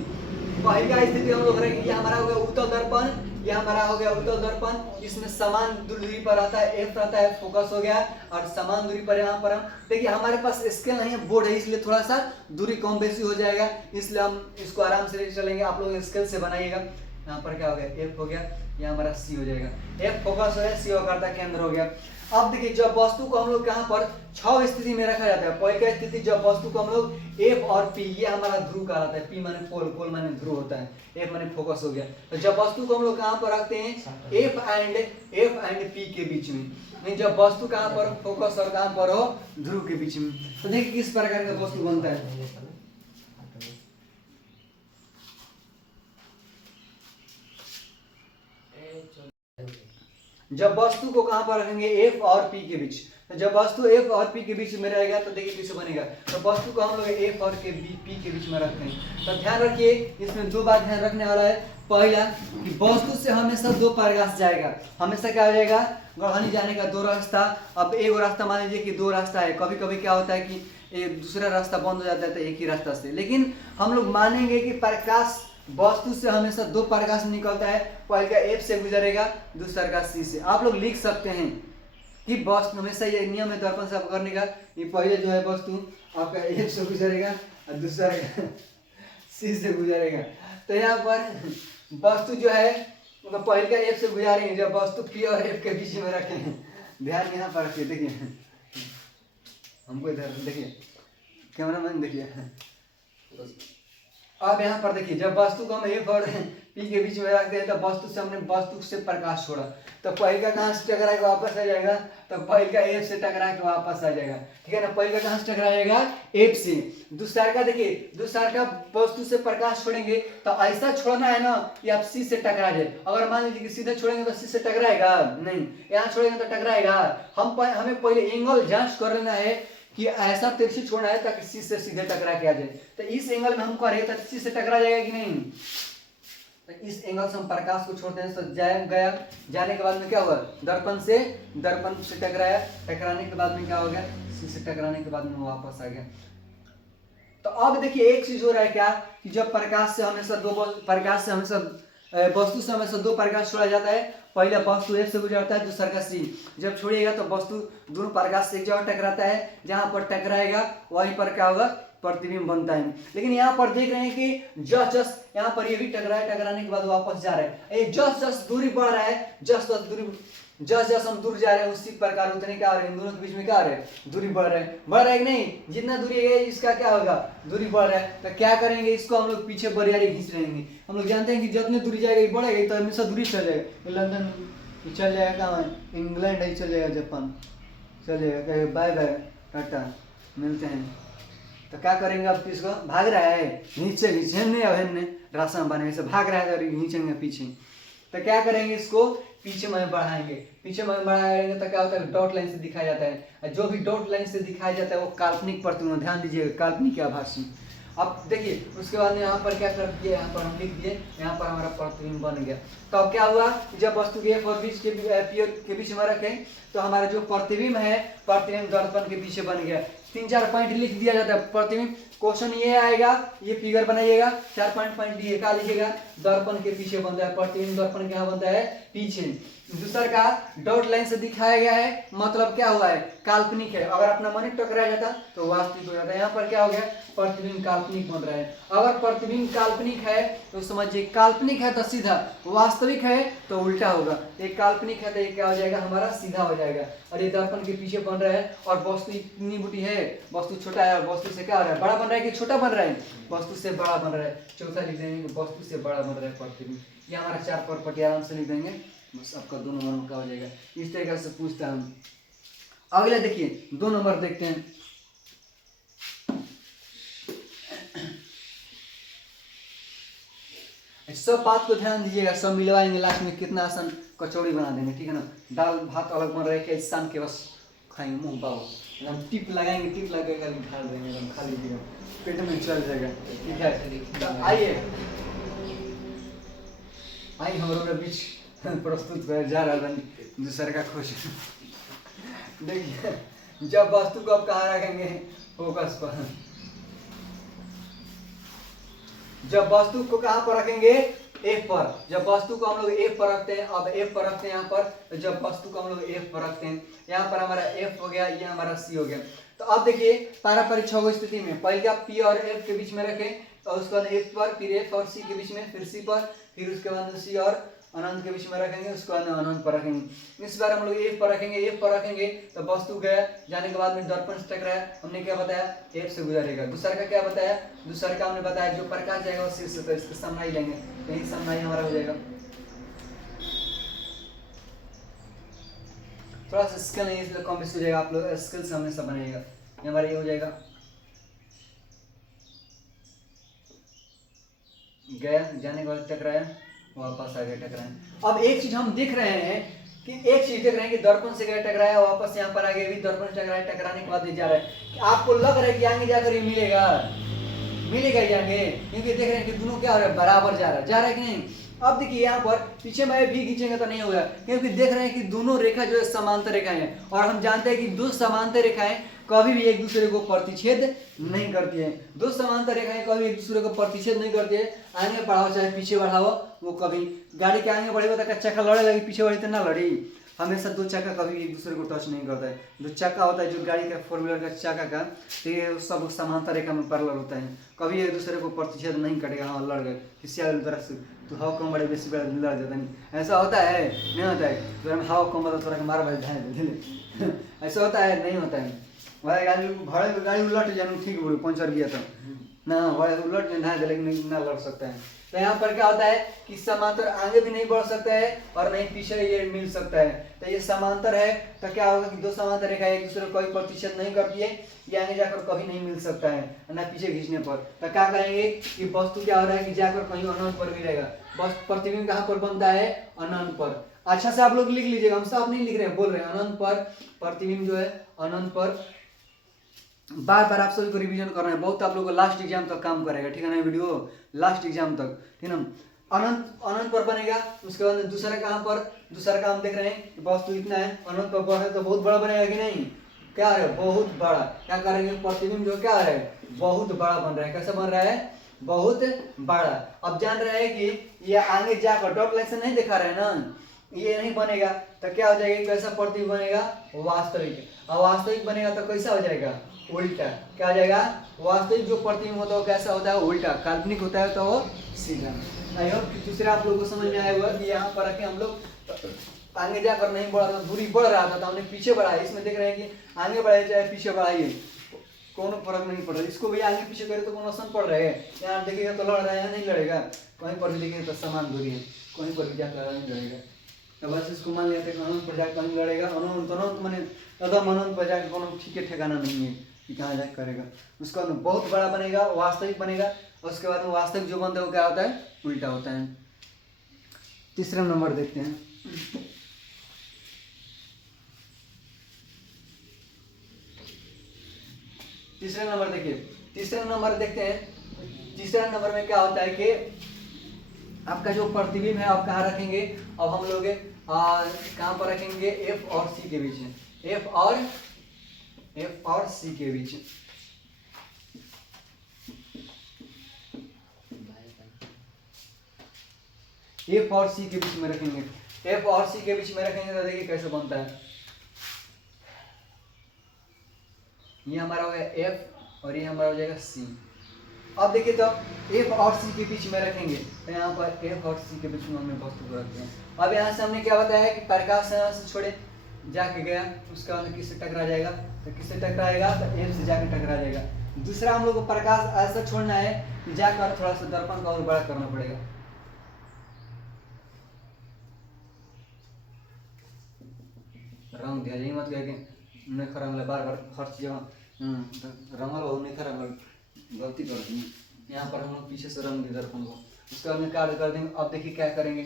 हम लोग रखेंगे, ये हमारा हो गया उत्तल दर्पण, ये हमारा हो गया उत्तल दर्पण, इसमें समान दूरी पर रहता है, एफ रहता है, फोकस हो गया, और समान दूरी पर यहाँ पर हम देखिए हमारे पास स्केल नहीं है, बोर्ड है, इसलिए थोड़ा सा दूरी कम बेसी हो जाएगा, इसलिए हम इसको आराम से चलेंगे। आप लोग स्केल से बनाइएगा। यहाँ पर क्या हो गया, एफ हो गया, यहाँ हमारा सी हो जाएगा, एफ फोकस हो गया, सी वक्रता केंद्र हो गया। अब देखिए जब वस्तु को हम लोग यहाँ पर 6 स्थिति में रखा जाता है। पहली स्थिति जब वस्तु को हम लोग एफ और पी, ये हमारा ध्रुव कहलाता है, पी माने पोल, पोल माने ध्रुव होता है, एफ माने फोकस हो गया। तो जब वस्तु को हम लोग कहाँ पर रखते हैं एफ एंड पी के बीच में, जब वस्तु कहाँ पर फोकस और कहाँ पर हो ध्रुव के बीच में, तो देखिए किस प्रकार का वस्तु बनता है। जब वस्तु को कहां पर रखेंगे एफ और पी के बीच, तो जब वस्तु एफ और पी के बीच में रहेगा तो देखिए कैसे बनेगा। तो वस्तु को हम लोग एफ और पी के बीच में रखते हैं। तो ध्यान रखिए इसमें दो बात ध्यान रखने वाला है। पहला कि वस्तु से हमेशा दो प्रकाश जाएगा, हमेशा क्या हो जाएगा, गढ़नी जाने का दो रास्ता। अब एक रास्ता मान लीजिए कि दो रास्ता है, कभी कभी क्या होता है कि दूसरा रास्ता बंद हो जाता है तो एक ही रास्ता से, लेकिन हम लोग मानेंगे कि प्रकाश वस्तु से हमेशा दो प्रकाश निकलता है, पहले का एफ से गुजरेगा, दूसरा का सी से। आप लोग लिख सकते हैं कि वस्तु हमेशा ये नियम है दर्पण साफ करने का, ये पहले जो है वस्तु आपका एफ से गुजरेगा और दूसरा सी से गुजरेगा। तो यहाँ पर वस्तु जो है मतलब पहले का एफ से गुजारेंगे, जब वस्तु पी और एफ के बीच में रखें, ध्यान यहाँ पर रखिए। देखिए हमको इधर देखिए, कैमरा मैन देखिए। अब यहाँ पर देखिए जब वस्तु को हम एफ और पी के बीच में रखते हैं तो वस्तु से हमने वस्तु से प्रकाश छोड़ा, तो पहले का कहाँ से टकरा के वापस आ जाएगा, तो पहले का एफ से टकरा के वापस आ जाएगा, ठीक है ना। पहले का कहाँ से टकरा जाएगा, एफ से। दूसरा का देखिए, दूसरा का वस्तु से प्रकाश छोड़ेंगे तो ऐसा छोड़ना है ना कि आप सी से टकरा जाए। अगर मान लीजिए कि सीधे छोड़ेंगे तो सी से टकराएगा नहीं, यहाँ छोड़ेंगे तो टकराएगा। हमें पहले एंगल जांच कर लेना है कि ऐसा तिरछी छोड़ना है ताकि सी से सीधे टकरा के आ जाए। तो इस एंगल में हम करें तो सी से टकरा जाएगा कि नहीं, तो इस एंगल से हम प्रकाश को छोड़ते हैं तो गया, जाने के बाद में क्या होगा, दर्पण से टकराया, टकराने के बाद में क्या हो गया, सी से टकराने के बाद में वापस आ गया। तो अब देखिए एक चीज हो रहा है क्या कि जब प्रकाश से हमेशा वस्तु से हमेशा दो प्रकाश छोड़ा जाता है, पहले वस्तु एफ से गुजरता है, दूसरा का सी। जब छोड़िएगा तो वस्तु दोनों प्रकाश से एक जगह टकराता है, जहां पर टकराएगा वहीं पर क्या होगा, प्रतिबिंब बनता है। लेकिन यहाँ पर देख रहे हैं कि जस यहाँ पर ये भी टकराने के बाद वापस जा रहा है, जस दूरी बढ़ रहा है, जस हम दूर जा रहे हैं उसी प्रकार उतने क्या हो रहे हैं, दोनों के बीच में क्या हो रहा है, दूरी बढ़ रहा है कि नहीं, जितना दूरी है इसका क्या होगा, दूरी बढ़ रहा है। तो क्या करेंगे, इसको हम लोग पीछे बरियारी खींच रहेंगे। हम लोग जानते हैं कि जितनी दूरी जाएगा बढ़ेगा तो हमेशा दूरी चल जाएगा, लंदन चल जाएगा, कहाँ है, इंग्लैंड है, चल जाएगा, जापान चल जाएगा, बाय बाय टाटा मिलते हैं। तो क्या करेंगे, अब इसको भाग रहा है नीचे झेलने अभेन्ने रास्ता बने से भाग रहा है, खींचेंगे पीछे। तो क्या करेंगे, इसको पीछे में बढ़ाएंगे, पीछे में बढ़ाएंगे तो क्या होता है, डॉट लाइन से दिखाया जाता है। जो भी डॉट लाइन से दिखाया जाता है वो काल्पनिक प्रतिबिंब, ध्यान दीजिएगा, काल्पनिक आभासी। अब देखिए उसके बाद में यहाँ पर क्या कर दिए, यहाँ पर हम लिख दिए, यहाँ पर हमारा प्रतिबिंब बन गया। तो अब क्या हुआ, जब वस्तु के एफ और बीच के बीच में रखें तो हमारा जो प्रतिबिंब है, प्रतिबिंब दर्पण के पीछे बन गया। 3-4 पॉइंट लिख दिया जाता है प्रतिबिंब। क्वेश्चन ये आएगा, ये फिगर बनाइएगा, 4 पॉइंट दिए, क्या लिखिएगा, दर्पण के पीछे बनता है प्रतिबिंब, दर्पण के यहाँ बनता है पीछे। दूसरा का डॉट लाइन से दिखाया गया है, मतलब क्या हुआ है, काल्पनिक है। अगर अपना मन टकराया जाता तो वास्तविक हो जाता है। यहाँ पर क्या हो गया, प्रतिबिंब काल्पनिक बन रहा है। अगर प्रतिबिंब काल्पनिक है तो समझिए, काल्पनिक है तो सीधा, वास्तविक है तो उल्टा होगा। एक काल्पनिक है तो ये क्या हो जाएगा, हमारा सीधा हो जाएगा। और ये दर्पण के पीछे बन रहा है और वस्तु इतनी बड़ी है, वस्तु छोटा है, और वस्तु से क्या हो रहा है, बड़ा बन रहा है कि छोटा बन रहा है, वस्तु से बड़ा बन रहा है। चौथा लिख देंगे, वस्तु से बड़ा बन रहा है प्रतिबिंब। ये हमारा 4 प्रॉपर्टी आराम से लिख देंगे, बस आपका 2 नंबर में क्या हो जाएगा। इस तरीके से पूछता हम। अगला देखिए 2 नंबर देखते हैं। सब बात को ध्यान दीजिएगा, सब मिलवाएंगे लास्ट में कितना आसान कचौड़ी बना देंगे, ठीक है ना। दाल भात अलग बन रहे के शाम के बस खाएंगे मुँह पाओ, एकदम टिप लगाएंगे, टिप लगेगा ढाल देंगे, एकदम खा लीजिएगा, पेट में चल जाएगा, ठीक है। तो आइए हम लोग बीच प्रस्तुत कर जा रहा था दूसरे का खोज। देखिए जब वस्तु को आप कहाँ रखेंगे, फोकस पर, जब वस्तु को कहाँ पर रखेंगे, एफ पर। जब वस्तु को हम लोग एफ पर रखते हैं, अब एफ पर रखते हैं यहाँ पर, तो जब वस्तु को हम लोग एफ पर रखते हैं, यहाँ पर हमारा एफ हो गया, ये हमारा सी हो गया। तो अब देखिए पारंपरिक 6 स्थिति में पहले आप पी और एफ के बीच में रखें, और उसके बाद एफ पर, फिर एफ और सी के बीच में, फिर सी पर, फिर उसके बाद सी और अनंत के बीच में रखेंगे, उसके बाद अनंत पर रखेंगे। इस बार हम लोग एफ पर रखेंगे, एफ पर रखेंगे तो वस्तु गया, जाने के बाद में दर्पण से टकराया, हमने क्या बताया, एफ से गुजरेगा। दूसरा का क्या बताया, दूसरा का हमने बताया जो प्रकाश जाएगा वो शीर्ष से, इसका समनाई लेंगे, यही समनाई हमारा हो जाएगा। थोड़ा सा स्केल नहीं, इसलिए कम बेसी हो जाएगा, आप लोग स्केल से हमेशा बनाइएगा। ये हमारा ये हो जाएगा, गया, जाने के बाद टकराया, वापस आ गया, टकराया। अब एक चीज हम देख रहे हैं कि दर्पण से गया, टकराया, वापस यहाँ पर आ गया, भी दर्पण से टकराया, टकराने के बाद ये जा रहा है। कि आपको लग रहा है कि आगे जाकर ये मिलेगा ये आगे, क्योंकि देख रहे हैं कि दोनों क्या हो रहा है, बराबर जा रहा है कि नहीं। अब देखिए यहाँ पर पीछे में भी खींचेंगे तो नहीं होगा, क्योंकि देख रहे हैं कि दोनों रेखा जो है समांतर रेखाएं हैं, और हम जानते हैं कि दो समांतर रेखाएं कभी भी एक दूसरे को प्रतिच्छेद नहीं करती है। दो समांतर रेखाएं कभी एक दूसरे को प्रतिच्छेद नहीं करती है। आगे बढ़ाओ चाहे पीछे बढ़ाओ, वो कभी गाड़ी के आगे बढ़ेगा तो चक्का लड़े लगी, पीछे बढ़ी तो ना लड़ी। हमेशा दो चक्का कभी एक दूसरे को टच नहीं करता है। जो चक्का होता है जो गाड़ी का 4 व्हीलर का चक्का का, तो ये सब समांतर रेखा में पैरेलल होता है, कभी एक दूसरे को प्रतिच्छेद नहीं करेगा। हाँ लड़ गए किसी अलग तरफ से, तो हवा कम बड़े बेसी बड़े लड़ जाता नहीं, ऐसा होता है नहीं होता है। तो हवा कम बड़ा थोड़ा मार भाई धाए ऐसा होता है नहीं होता है। भाई गाड़ी उलट जाने ठीक बोलो, पंचर गया था ना, भाई उलट नहीं धाए, लेकिन ना लड़ सकता है। तो यहाँ पर क्या होता है कि समांतर आगे भी नहीं बढ़ सकता है और नहीं पीछे ये मिल सकता है। तो ये समांतर है, तो क्या होगा कि दो समांतर रेखा एक दूसरे को कोई प्रतिच्छेद नहीं करती है, ये आगे जाकर कभी नहीं मिल सकता है ना पीछे खींचने पर। तो क्या करेंगे कि वस्तु क्या हो रहा है कि जाकर कहीं अनंत पर गिरेगा। बस प्रतिबिंब कहाँ पर बनता है, अनंत पर। अच्छा से आप लोग लिख लीजिएगा, हम साफ नहीं लिख रहे हैं, बोल रहे हैं अनंत पर प्रतिबिंब जो है अनंत पर। बार बार आप सभी को रिवीजन करना है, बहुत आप लोगों को लास्ट एग्जाम तक काम करेगा, ठीक है ना, वीडियो लास्ट एग्जाम तक, ठीक है ना। अनंत पर बनेगा, उसके बाद दूसरा कहाँ पर, दूसरा का हम देख रहे हैं वस्तु इतना है, अनंत पर बढ़े तो बहुत बड़ा बनेगा कि नहीं, क्या है बहुत बड़ा। क्या करेंगे, प्रतिबिंब जो क्या है बहुत बड़ा बन रहा है। कैसे बन रहा है, बहुत बड़ा। अब जान रहे हैं कि ये आगे जाकर डॉट लाइन से नहीं दिखा रहे हैं ना, ये नहीं बनेगा तो क्या हो जाएगा, कैसा प्रतिबिंब बनेगा, वास्तविक। और वास्तविक बनेगा तो कैसा हो जाएगा, उल्टा। क्या हो जाएगा, वास्तविक जो प्रतिबिंब होता है वो कैसा होता है, उल्टा। काल्पनिक होता है तो वो सीधा। आई होप कि दूसरा आप लोगों को समझ में आया होगा कि यहाँ पर रखे हम लोग आगे जाकर नहीं बढ़ रहा, दूरी बढ़ रहा था तो हमने पीछे बढ़ाया। इसमें देख रहे हैं कि आगे बढ़ाए चाहे पीछे बढ़ाइए कोनो फर्क नहीं पड़ रहा, इसको भी आगे पीछे करे तो कोनो असर पड़ रहा है। यहाँ देखिएगा तो लड़ रहा है, नहीं लड़ेगा, कहीं पर भी देखेंगे तो समान दूरी है, कहीं पर भी जाकर नहीं लड़ेगा। तो बस इसको मान लेते हैं अनंत पर जाकर कहीं लड़ेगा, अनंत अनंत मैंने एकदम अनंत पर जाकर कोनो ठीक है ठिकाना नहीं है कि कहाँ जाकर करेगा। उसका बहुत बड़ा बनेगा, वास्तविक बनेगा, उसके बाद में वास्तविक जो बनता है वो क्या होता है, उल्टा होता है। तीसरा नंबर देखते हैं, तीसरा नंबर देखिए, तीसरा नंबर देखते हैं। तीसरा नंबर में क्या होता है कि आपका जो प्रतिबिंब है आप कहाँ रखेंगे। अब हम लोग कहाँ पर रखेंगे, एफ और सी के बीच में, एफ और सी के बीच। एफ और सी के बीच में रखेंगे, एफ और सी के बीच में रखेंगे तो देखिए कैसे बनता है। ये हमारा हो गया एफ और ये हमारा हो जाएगा सी। अब देखिए तो एफ और सी के बीच में रखेंगे, तो यहाँ पर एफ और सी के बीच में हमने वस्तु को रखते हैं। अब यहाँ से हमने क्या बताया कि प्रकाश यहाँ से छोड़े जाके गया, उसका बाद किससे टकरा जाएगा, तो किससे टकराएगा, तो एफ से जाके टकरा जाएगा। दूसरा हम लोग को प्रकाश ऐसा छोड़ना है कि जाकर थोड़ा सा दर्पण का और बड़ा करना पड़ेगा। रंग दिया यही मत कह नहीं खरा बार बार हर चीज रंगल हो नहीं खरा गलती करती है। यहाँ पर हम लोग पीछे से रंग दे दर्पण को, उसके बाद में कार्य कर देंगे। अब देखिए क्या करेंगे,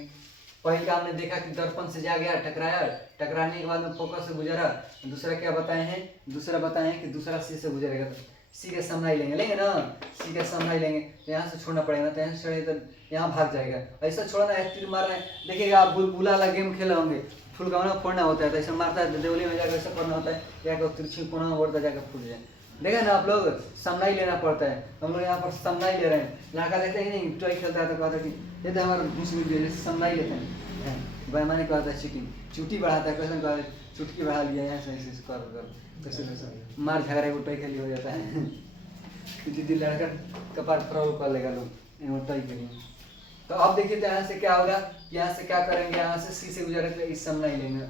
पहले का हमने देखा कि दर्पण से जा गया, टकराया, टकराने के बाद में फोकस से गुजरा। दूसरा क्या बताए हैं, दूसरा बताए हैं कि दूसरा सी से गुजरेगा, तो सी के सामने लेंगे, लेंगे ना, सी के सामने लेंगे, तो यहाँ से छोड़ना पड़ेगा, तो यहाँ से छोड़े तो यहाँ भाग जाएगा। ऐसा छोड़ना है, तीर मार रहे हैं, देखिएगा आप बुलबुला वाला गेम खेले होंगे, फुलगावना फोड़ना होता है, तो ऐसा मारता है, देवली में जाकर ऐसा करना होता है, जाकर तिरछी कोना में ओढ़ता जाकर फूट जाए। देखा ना आप लोग, सामना ही लेना पड़ता है, हम लोग यहाँ पर सामना ही ले रहे हैं। लड़का देखते ही नहीं, टॉय खेलता है तो कहता है कि ये तो हमारा दूसरी सामना ही लेते हैं। बेईमानी करता है, चीटिंग, चुटी बढ़ाता है, कैसे कहता है चुटकी बढ़ा लिया, यहाँ से ऐसे कर कैसे कैसे मार झगड़ा को टॉय खेली हो जाता है। दीदी लड़का कपाट फ्रॉड कर लेगा लोग टॉय के लिए। तो अब देखिए तो यहाँ से क्या होगा, यहाँ से क्या करेंगे, यहाँ से सी से गुजर के इस सामना ही लेंगे।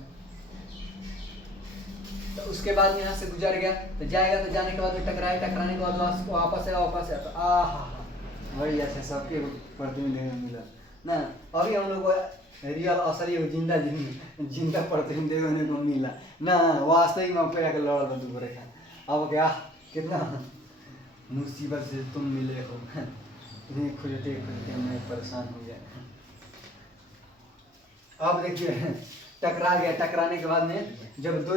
तो उसके बाद में यहाँ से गुजर गया तो जाएगा, तो जाने के बाद टकराए, टकराने के बाद वापस है, वापस है, तो बढ़िया से सबके प्रतिनिधि मिला ना। अभी हम लोग को रियल असली जिंदा जिंदा प्रतिनिधि देखने को मिला ना, वास्तविक में पे आकर लड़ा था दूर रेखा। अब क्या कितना मुसीबत से तुम मिले हो, तुम्हें खोजते खोजते मैं परेशान हो गया। अब देखिए टकरा गया, टकराने के बाद में जब दो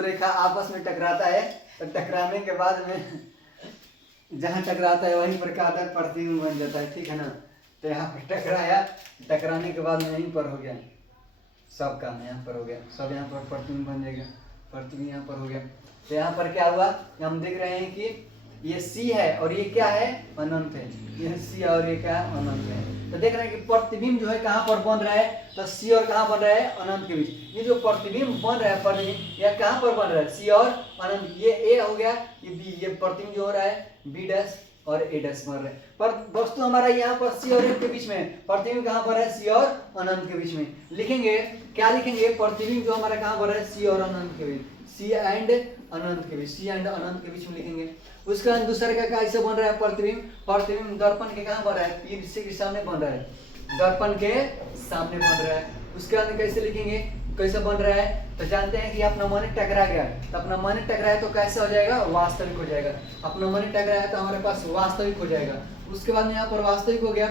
रेखा आपस में टकराता है, तो टकराने के बाद में जहाँ टकराता है वहीं पर का आधार प्रतिबिंब बन जाता है, ठीक है ना। तो यहाँ पर टकराया, टकराने के बाद में यहीं पर हो गया, सब काम यहाँ पर हो गया, सब यहाँ पर प्रतिबिंब बन जाएगा, प्रतिबिंब यहाँ पर हो गया। तो यहाँ पर क्या हुआ, हम देख रहे हैं कि ये सी है और ये क्या है, अनंत है, ये सी और ये क्या है, अनंत है। तो देख रहे हैं कि प्रतिबिंब जो है कहाँ पर बन रहा है, तो सी और कहाँ बन रहा है, अनंत के बीच। ये जो प्रतिबिंब बन रहा है, प्रतिबिंब यह कहाँ पर बन रहा है, सी और अनंत। ये ए हो गया, ये बी, ये प्रतिबिंब जो हो रहा है बी डैश और ए डैश बन रहा है। पर वस्तु हमारा यहाँ पर सी और ए के बीच में, प्रतिबिंब कहाँ पर है, सी और अनंत के बीच में। लिखेंगे क्या, लिखेंगे प्रतिबिंब जो हमारा कहाँ पर है, सी और अनंत के बीच, सी एंड अनंत के बीच, सी एंड अनंत के बीच में लिखेंगे। उसके बाद दूसरे का कैसे बन रहा है, प्रतिबिंब, प्रतिबिंब दर्पण के कहाँ बन रहा है, पीर से के सामने बन रहा है, दर्पण के सामने बन रहा है। उसके बाद कैसे लिखेंगे, कैसे बन रहा है, तो जानते हैं कि अपना मन टकरा गया, तो अपना मन टकराया तो कैसे हो जाएगा, वास्तविक हो जाएगा। अपना मन टकराया तो हमारे पास वास्तविक हो जाएगा। उसके बाद में यहाँ पर वास्तविक हो गया,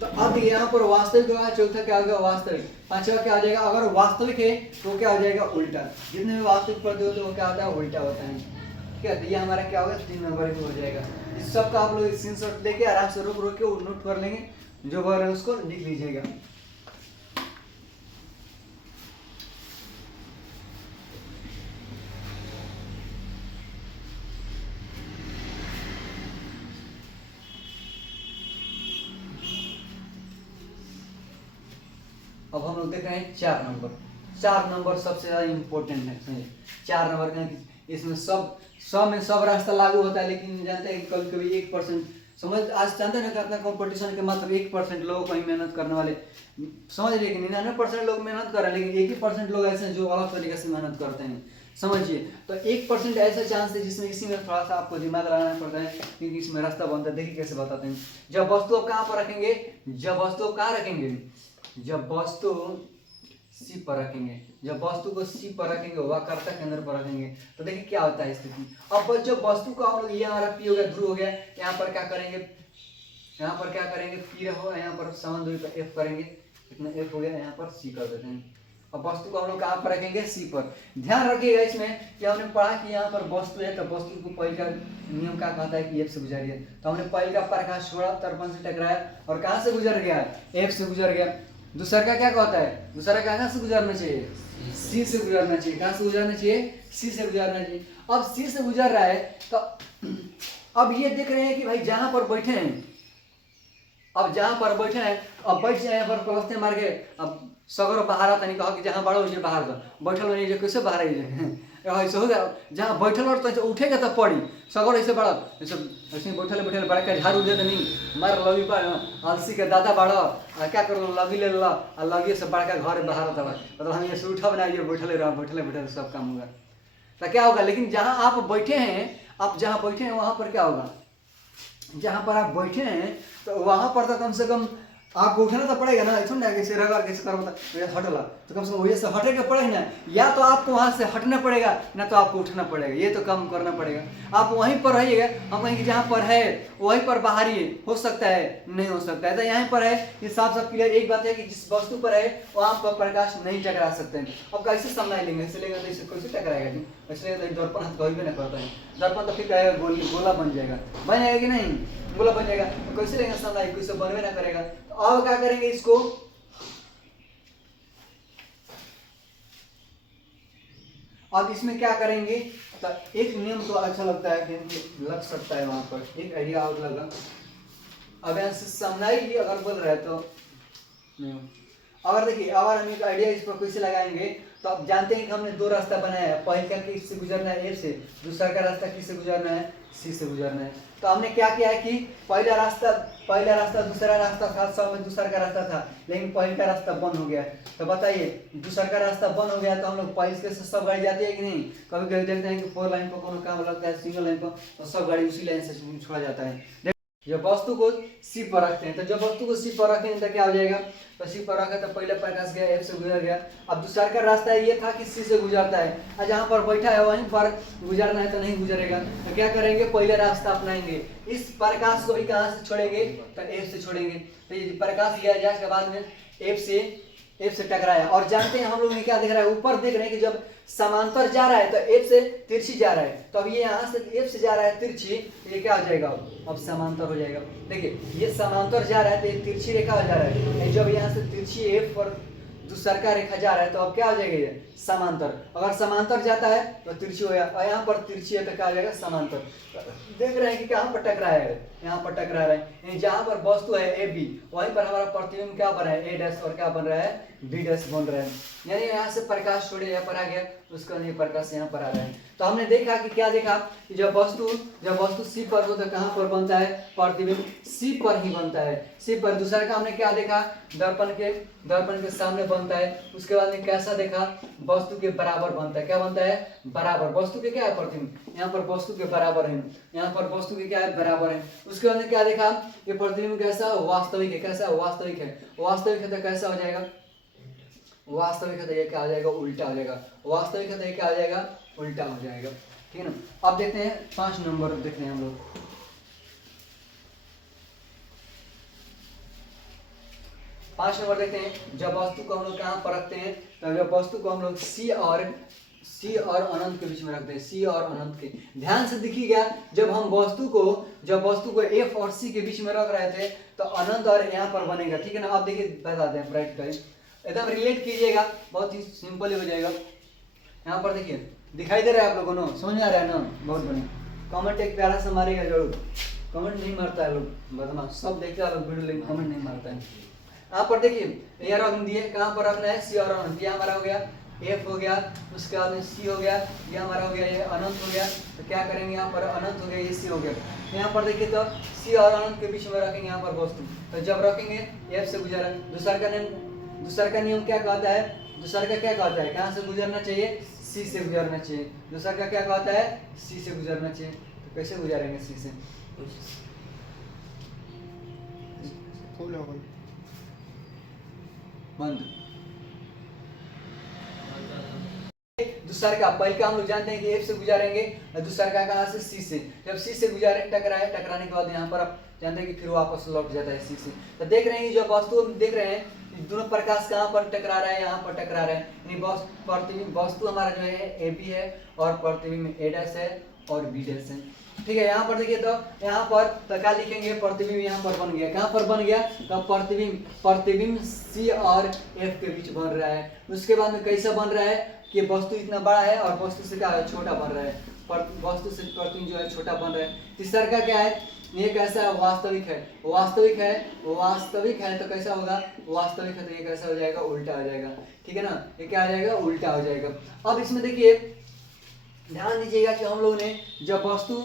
तो अब यहाँ पर वास्तविक होगा, चौथा क्या होगा, वास्तविक, पांचवा क्या हो जाएगा, अगर वास्तविक है तो क्या हो जाएगा, उल्टा। जितने भी वास्तविक पद होते हैं वो क्या होता है, उल्टा होता है। ठीक है, तो ये हमारा क्या होगा, 3 नंबर में हो जाएगा। इस सब का आप लोग स्क्रीनशॉट लेके आराम से रोक रोक के नोट कर लेंगे, जो बोल रहे हैं उसको लिख लीजिएगा। अब हम लोग देख रहे हैं 4 नंबर। 4 नंबर सबसे ज्यादा इम्पोर्टेंट है, समझिए। 4 नंबर का इसमें सब में सब रास्ता लागू होता है, लेकिन जानते हैं कि कभी कभी 1% समझ, आज जानते हैं ना कितना कंपटीशन के मतलब 1% लोग कहीं मेहनत करने वाले, समझ लीजिए कि 99% लोग मेहनत कर रहे हैं, लेकिन 1% लोग ऐसे हैं जो अलग तरीके से मेहनत करते हैं, समझिए। तो 1% ऐसा चांस है जिसमें इसी में थोड़ा सा आपको दिमाग लगाना पड़ता है, क्योंकि इसमें रास्ता बनता है। देखिए कैसे बताते हैं। जब वस्तु आप कहाँ पर रखेंगे, जब वस्तु आप कहाँ रखेंगे, जब वस्तु सी पर रखेंगे, जब वस्तु को सी पर रखेंगे, वक्रता केंद्र पर रखेंगे, तो देखिए क्या होता है स्थिति। अब जब वस्तु को हम लोग, ये हमारा पी हो गया, ध्रुव हो गया, यहाँ पर क्या करेंगे, यहाँ पर क्या करेंगे, पी हो, यहाँ पर समान दूरी पर एफ करेंगे, इतना एफ हो गया, यहाँ पर सी कर देते हैं। अब वस्तु को हम लोग कहाँ पर रखेंगे, सी पर। ध्यान रखिएगा इसमें कि हमने पढ़ा कि यहाँ पर वस्तु है, तो वस्तु को पहले का नियम क्या कहता है कि एफ से गुजरिए, तो हमने पहले का प्रकाश छोड़ा, दर्पण से टकराया और कहाँ से गुजर गया, एफ से गुजर गया। दूसरा का क्या कहता है, दूसरा कहाँ से गुजरना चाहिए, सी से गुजरना चाहिए। कहाँ से गुजरना चाहिए, सी से गुजरना चाहिए। अब सी से गुजर रहा है, तो अब ये देख रहे हैं कि भाई जहां पर बैठे हैं, अब जहां पर बैठे हैं, अब बैठ जाए यहाँ पर पलस्ते मार के, अब सगर बाहर आता नहीं, कहा कि जहाँ बड़ो ये बाहर दो, बैठल हो जो कैसे बाहर ऐसे हो गया, जहाँ बैठल और तो उठेगा तो पड़ी, सगर ऐसे बड़ा ऐसे ऐसे बैठल बैठल बड़ा का झाड़ू दे नहीं, मार लगी अलसी के दादा बड़ा क्या कर लगी ले ला, लगी से बड़का घर बाहर आता है, मतलब हम ये उठा बनाइए, बैठले रहो, बैठले बैठले सब काम होगा, तो क्या होगा। लेकिन जहाँ आप बैठे हैं, आप जहाँ बैठे हैं वहाँ पर क्या होगा, जहाँ पर आप बैठे हैं तो वहाँ पर तो कम से कम आपको उठना तो पड़ेगा ना, ऐसा ना कैसे रगड़ कैसे करो हटला, तो कम से कम वजह से हटे के पड़े ना, या तो आपको वहाँ से हटना पड़ेगा ना तो आपको उठना पड़ेगा, ये तो काम करना पड़ेगा। आप वहीं पर रहिएगा, हम कहेंगे जहाँ पर है वहीं पर बाहरी हो सकता है, नहीं हो सकता है, तो यहाँ पर है ये साफ साफ क्लियर। एक बात है कि जिस वस्तु पर है वहाँ पर प्रकाश नहीं टकरा सकते हैं। अब कैसे समझ लेंगे, ऐसे लेंगे तो इसे कैसे टकराएगा जी, ऐसे तो दर्पण हाथ कभी भी नहीं करता है, दर्पन तो फिर कहेगा गोला बन जाएगा कि नहीं, गोला बन जाएगा, तो कैसे लेंगे समझ, कैसे बनवे ना करेगा। तो अब क्या करेंगे इसको, अब इसमें क्या करेंगे, तो एक नियम तो अच्छा लगता है कि लग सकता है वहां पर एक आइडिया और लगा। अब यहाँ से समझाई भी अगर बोल रहे हैं तो नहीं, अगर देखिए अगर हम एक आइडिया इस पर कैसे लगाएंगे, तो आप जानते हैं कि हमने दो रास्ता बनाया है, पहले का किससे गुजरना है ए से, दूसरा का रास्ता किससे गुजरना है सी से गुजरना है। तो हमने क्या किया है कि पहला रास्ता दूसरा रास्ता था, सब में दूसरा का रास्ता था, लेकिन पहले का रास्ता बंद हो गया। तो बताइए दूसरा का रास्ता बंद हो गया तो हम लोग पहले से सब गाड़ी जाती है कि नहीं, कभी कभी देखते हैं कि 4 लाइन पर कोनो काम लगता है, सिंगल लाइन पर, तो सब गाड़ी उसी लाइन से छोड़ा जाता है। जब वस्तु को सी पर रखते हैं, तो जब वस्तु को सी पर रखेंगे तो क्या हो जाएगा, तो सी पर रखा तो पहले प्रकाश गया एफ से गुजर गया। अब दूसरा का रास्ता ये था कि सी से गुजरता है, और जहाँ पर बैठा है वहीं पर गुजरना है तो नहीं गुजरेगा, तो क्या करेंगे पहले रास्ता अपनाएंगे, इस प्रकाश को भी कहाँ से छोड़ेंगे, तो एफ से छोड़ेंगे। तो ये प्रकाश गया जाए के बाद में एफ से टकराया, और जानते हैं हम लोग ने क्या देख रहा है, ऊपर देख रहे हैं कि जब समांतर जा रहा है तो एफ से तिरछी जा रहा है, तो अब ये यहाँ से एफ से जा रहा है तिरछी, ये क्या हो जाएगा, अब समांतर हो जाएगा। देखिए ये समांतर जा रहा है तो ये तिरछी रेखा हो जा रहा है, जब यहाँ से तिरछी एफ पर दूसरा का रेखा जा रहा है तो अब क्या हो जाएगा, ये समांतर। अगर समांतर जाता है तो तिरछी हो गया, और यहाँ पर तिरछी है तो क्या हो जाएगा, समांतर। देख रहे हैं कि कहाँ पर टकरा है, यहाँ पर टकरा रहा है, जहाँ पर वस्तु है ए बी वहीं पर हमारा प्रतिबिंब क्या बन रहा है, ए डैश, और क्या बन रहा है, बी डैश बन रहा है, यानी यहाँ से प्रकाश छोड़े यहाँ पर आ गया, उसका नहीं प्रकाश यहाँ पर आ रहा है। तो हमने देखा कि क्या देखा कि जब वस्तु सी पर हो तो कहाँ पर बनता है, प्रतिबिंब सी पर ही बनता है, सी पर। दूसरा का हमने क्या देखा, दर्पण के सामने बनता है। उसके बाद में कैसा देखा, वस्तु के बराबर बनता है, क्या बनता है, बराबर, वस्तु के क्या है, प्रतिबिंब, यहाँ पर वस्तु के बराबर है, यहाँ पर वस्तु के क्या है, बराबर है। उसके बाद में क्या देखा, ये प्रतिबिंब कैसा, वास्तविक है, कैसा वास्तविक है, वास्तविक है तो कैसा हो जाएगा, वास्तविक है तो ये क्या हो जाएगा, उल्टा हो जाएगा, वास्तविक है तो ये क्या हो जाएगा, उल्टा हो जाएगा, ठीक है ना। अब देखते हैं 5 नंबर देखते हैं हम लोग। 5 नंबर देखते हैं, जब वस्तु को हम लोग कहाँ पर रखते हैं, तो जब वस्तु को हम लोग सी और अनंत के बीच में रखते हैं, सी और अनंत के। ध्यान से देखिएगा, जब वस्तु को एफ और सी के बीच में रख रहे थे तो अनंत और यहाँ पर बनेगा, ठीक है ना। अब देखिए बताते हैं, ब्राइट करें, एकदम रिलेट कीजिएगा, बहुत ही सिंपल ही हो जाएगा। यहाँ पर देखिए दिखाई दे रहा है आप लोगों को, समझ में आ रहा है ना, बहुत बढ़िया। कमेंट एक प्यारा से मारेगा जरूर, कमेंट नहीं मारता है लोग बदमाश, सब देखते हैं लोग वीडियो, लेकिन कमेंट नहीं मारता है। यहाँ पर देखिए यहाँ रख दिए, कहाँ पर रखना है, सी और अनंत, ये हमारा हो गया एफ हो गया, उसके बाद में सी हो गया, ये हमारा हो गया, ये अनंत हो गया। तो क्या करेंगे, यहाँ पर अनंत हो गया, ये सी हो गया। यहाँ पर देखिए तो सी और अनंत के बीच में रखेंगे यहाँ पर वस्तु, तो जब रखेंगे एफ से गुजरा। दूसरा का नियम क्या कहता है, दूसरा का क्या कहता है, कहाँ से गुजरना चाहिए, सी से गुजरना चाहिए। दूसरा का क्या कहता है, सी से गुजरना चाहिए। तो कैसे गुजारेंगे सी से, बंद। दूसरा का पहले का हम लोग जानते हैं कि एफ से गुजारेंगे, और दूसरा का कहाँ से, सी से। जब सी से गुजारे टकराने के बाद यहाँ पर आप जानते हैं कि फिर वापस लौट जाता है सी से। तो देख रहे हैं कि जो वस्तु देख रहे हैं, दोनों प्रकाश कहाँ पर टकरा रहा है, यहाँ पर टकरा रहा है, यानी प्रतिबिंब वस्तु हमारा जो है ए बी है, और प्रतिबिंब ए डैश है और बी डैश है, ठीक है। यहाँ पर देखिए तो यहाँ पर तो क्या लिखेंगे, प्रतिबिंब यहाँ पर बन गया, कहाँ पर बन गया, तो प्रतिबिंब सी और एफ के बीच बन रहा है। उसके बाद में कैसा बन रहा है कि वस्तु इतना बड़ा है और वस्तु से क्या है, छोटा बन रहा है, वस्तु से प्रतिबिंब जो है छोटा बन रहा है। तीसरा का क्या है, ये कैसा है, वास्तविक है तो कैसा होगा, वास्तविक है तो ये कैसा हो जाएगा, उल्टा हो जाएगा, ठीक है ना, ये क्या हो जाएगा, उल्टा हो जाएगा। अब इसमें देखिए ध्यान दीजिएगा कि हम लोगों ने जब वस्तु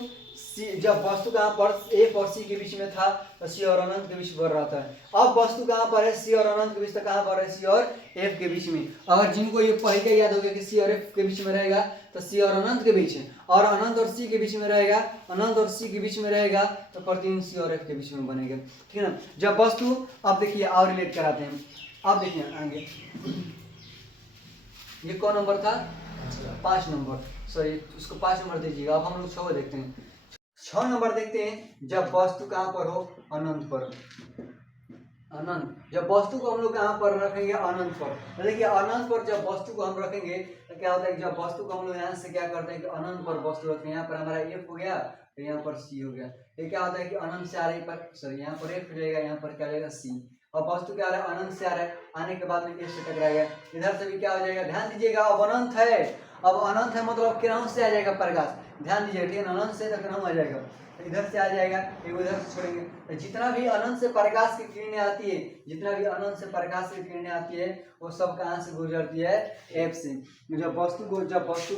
जब वस्तु कहाँ पर एफ और सी के बीच में था तो सी और अनंत के बीच बढ़ रहा था। अब वस्तु कहाँ पर है, सी और अनंत के बीच, तो कहाँ पर है, सी और एफ के बीच में। अगर जिनको ये पहले याद हो गया कि सी और एफ के बीच में रहेगा तो सी और अनंत के बीच है, और अनंत और सी के बीच में रहेगा, अनंत और सी के बीच में रहेगा तो प्रतिबिंब सी और एफ के बीच में बनेगा, ठीक है ना। जब वस्तु, अब देखिए और रिलेट कराते हैं। अब देखिए आगे, ये कौन नंबर था, 5 नंबर, सॉरी उसको 5 नंबर दीजिएगा। अब हम लोग 6 देखते हैं। 6 नंबर देखते हैं, जब वस्तु कहाँ पर हो, अनंत पर। अनंत, जब वस्तु को हम लोग कहाँ पर रखेंगे, अनंत पर। तो देखिए अनंत पर जब वस्तु को हम रखेंगे तो क्या होता है कि जब वस्तु को हम लोग यहाँ से क्या करते हैं कि अनंत पर वस्तु रखते हैं। यहाँ पर हमारा एफ हो गया, तो यहाँ पर सी हो गया। ये क्या होता है कि अनंत से आ रही पर, सॉरी यहाँ पर एफ हो जाएगा, यहाँ पर क्या हो जाएगा, सी। और वस्तु क्या आ रहा है, अनंत से आ रहा है, आने के बाद में एफ से टकराएगा, इधर से भी क्या हो जाएगा, ध्यान दीजिएगा। अब अनंत है, अब अनंत है मतलब किरणों से आ जाएगा प्रकाश, ध्यान दीजिएगा, ठीक है। अनंत से तो किरणों आ जाएगा, तो इधर से आ जाएगा, एक उधर से छोड़ेंगे। तो जितना भी अनंत से प्रकाश की किरणें आती है, जितना भी अनंत से प्रकाश की किरणें आती है वो सब कहाँ से गुजरती है, एफ से। जब वस्तु को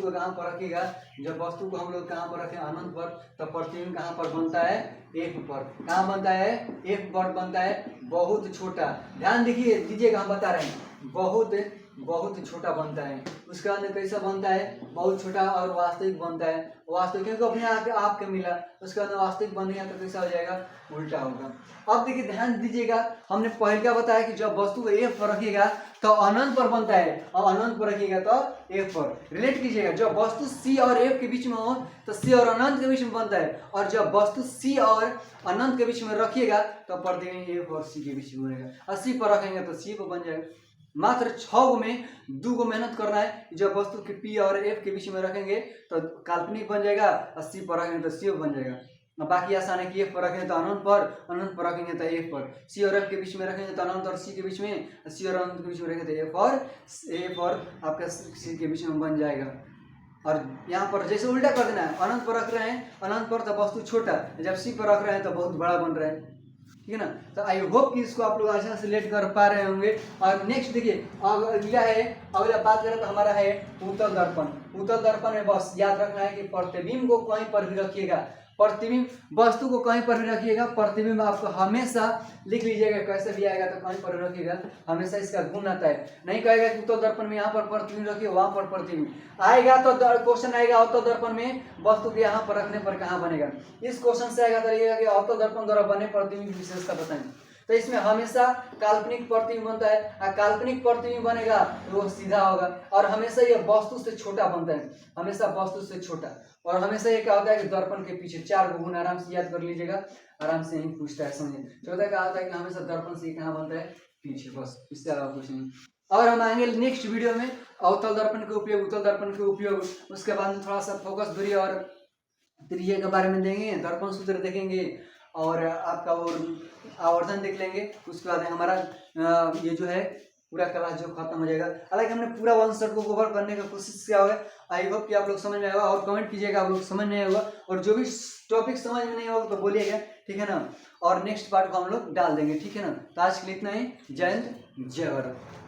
कहाँ पर रखिएगा, जब वस्तु को हम लोग कहाँ पर रखें, अनंत पर, तो प्रतिबिंब कहाँ पर बनता है, एफ पर। कहाँ बनता है, एफ पर बनता है, बहुत छोटा, ध्यान दीजिएगा, हम बता रहे हैं, बहुत छोटा बनता है। उसके अंदर कैसा बनता है, बहुत छोटा, और वास्तविक बनता है, वास्तविक क्योंकि अपने आपके मिला, उसके अंदर वास्तविक बन गया तो कैसा हो जाएगा, उल्टा होगा। अब देखिए ध्यान दीजिएगा, हमने पहले क्या बताया कि जब वस्तु को एफ पर रखिएगा तो अनंत पर बनता है, और अनंत पर रखिएगा तो एफ पर। रिलेट कीजिएगा, जब वस्तु सी और एफ के बीच में हो तो सी और अनंत के बीच में बनता है, और जब वस्तु सी और अनंत के बीच में रखिएगा तो प्रतिबिंब एफ और सी के बीच में बनेगा, और सी पर रखेंगे तो सी पर बन जाएगा। मात्र 6 में 2 को मेहनत करना है। जब वस्तु के पी और एफ के बीच में रखेंगे तो काल्पनिक बन जाएगा, और सी पर रखेंगे तो सी बन जाएगा। बाकी आसान है कि एफ पर रखेंगे तो अनंत पर, अनंत पर रखेंगे तो एफ पर, सी और एफ के बीच में रखेंगे तो अनंत और सी के बीच में, सी और अनंत के बीच में रखेंगे तो एफ और आपका सी के बीच में बन जाएगा। और यहाँ पर जैसे उल्टा कर देना है, अनंत पर रख रहे हैं, अनंत पर तो वस्तु छोटा, जब सी पर रख रहे हैं तो बहुत बड़ा बन रहा है, ठीक है ना। तो आई होप कि इसको आप लोग आसानी से रिलेट कर पा रहे होंगे। और नेक्स्ट देखिए, अगला बात करें तो हमारा है उत्तल दर्पण। उत्तल दर्पण में बस याद रखना है कि प्रतिबिंब को कहीं पर भी रखिएगा, प्रतिबिंब वस्तु को कहीं पर भी रखिएगा, प्रतिबिंब आपको हमेशा लिख लीजिएगा, कैसे भी आएगा तो कहीं पर रखिएगा, हमेशा इसका गुण आता है। नहीं कहेगा कि उत्तल दर्पण में यहाँ पर प्रतिबिंब रखिए, वहां पर प्रतिबिंब आएगा तो क्वेश्चन आएगा उत्तल दर्पण में वस्तु के यहाँ पर रखने पर कहाँ बनेगा। इस क्वेश्चन से आएगा तो कि उत्तल दर्पण द्वारा बने प्रतिबिंब विशेषता बताएं, तो इसमें हमेशा काल्पनिक प्रतिबिंब बनता है, और काल्पनिक प्रतिबिंब बनेगा तो वो सीधा होगा, और हमेशा ये वस्तु से छोटा बनता है, हमेशा वस्तु से छोटा। और हमेशा ये क्या होता है कि दर्पण के पीछे 4 गुण, आराम से याद कर लीजिएगा, आराम से यही पूछता है, समझिए। चौथा क्या होता है कि हमेशा दर्पण से कहाँ बनता है, पीछे, बस इससे अलावा कुछ नहीं। और हम आएंगे नेक्स्ट वीडियो में अवतल दर्पण के उपयोग, उत्तल दर्पण के उपयोग, उसके बाद में थोड़ा सा फोकस दूरी और त्रिज्या के बारे में देंगे, दर्पण सूत्र देखेंगे, और आपका वो आवर्धन देख लेंगे। उसके बाद हमारा ये जो है पूरा क्लास जो खत्म हो जाएगा। हालांकि हमने पूरा 1 शॉट को कवर करने का कोशिश किया होगा। आई होप कि आप लोग समझ में आएगा, और कमेंट कीजिएगा आप लोग समझ नहीं आएगा, और जो भी टॉपिक समझ में नहीं होगा तो बोलिएगा, ठीक है ना। और नेक्स्ट पार्ट को हम लोग डाल देंगे, ठीक है ना। तो आज के लिए इतना ही। जय हिंद, जय भारत।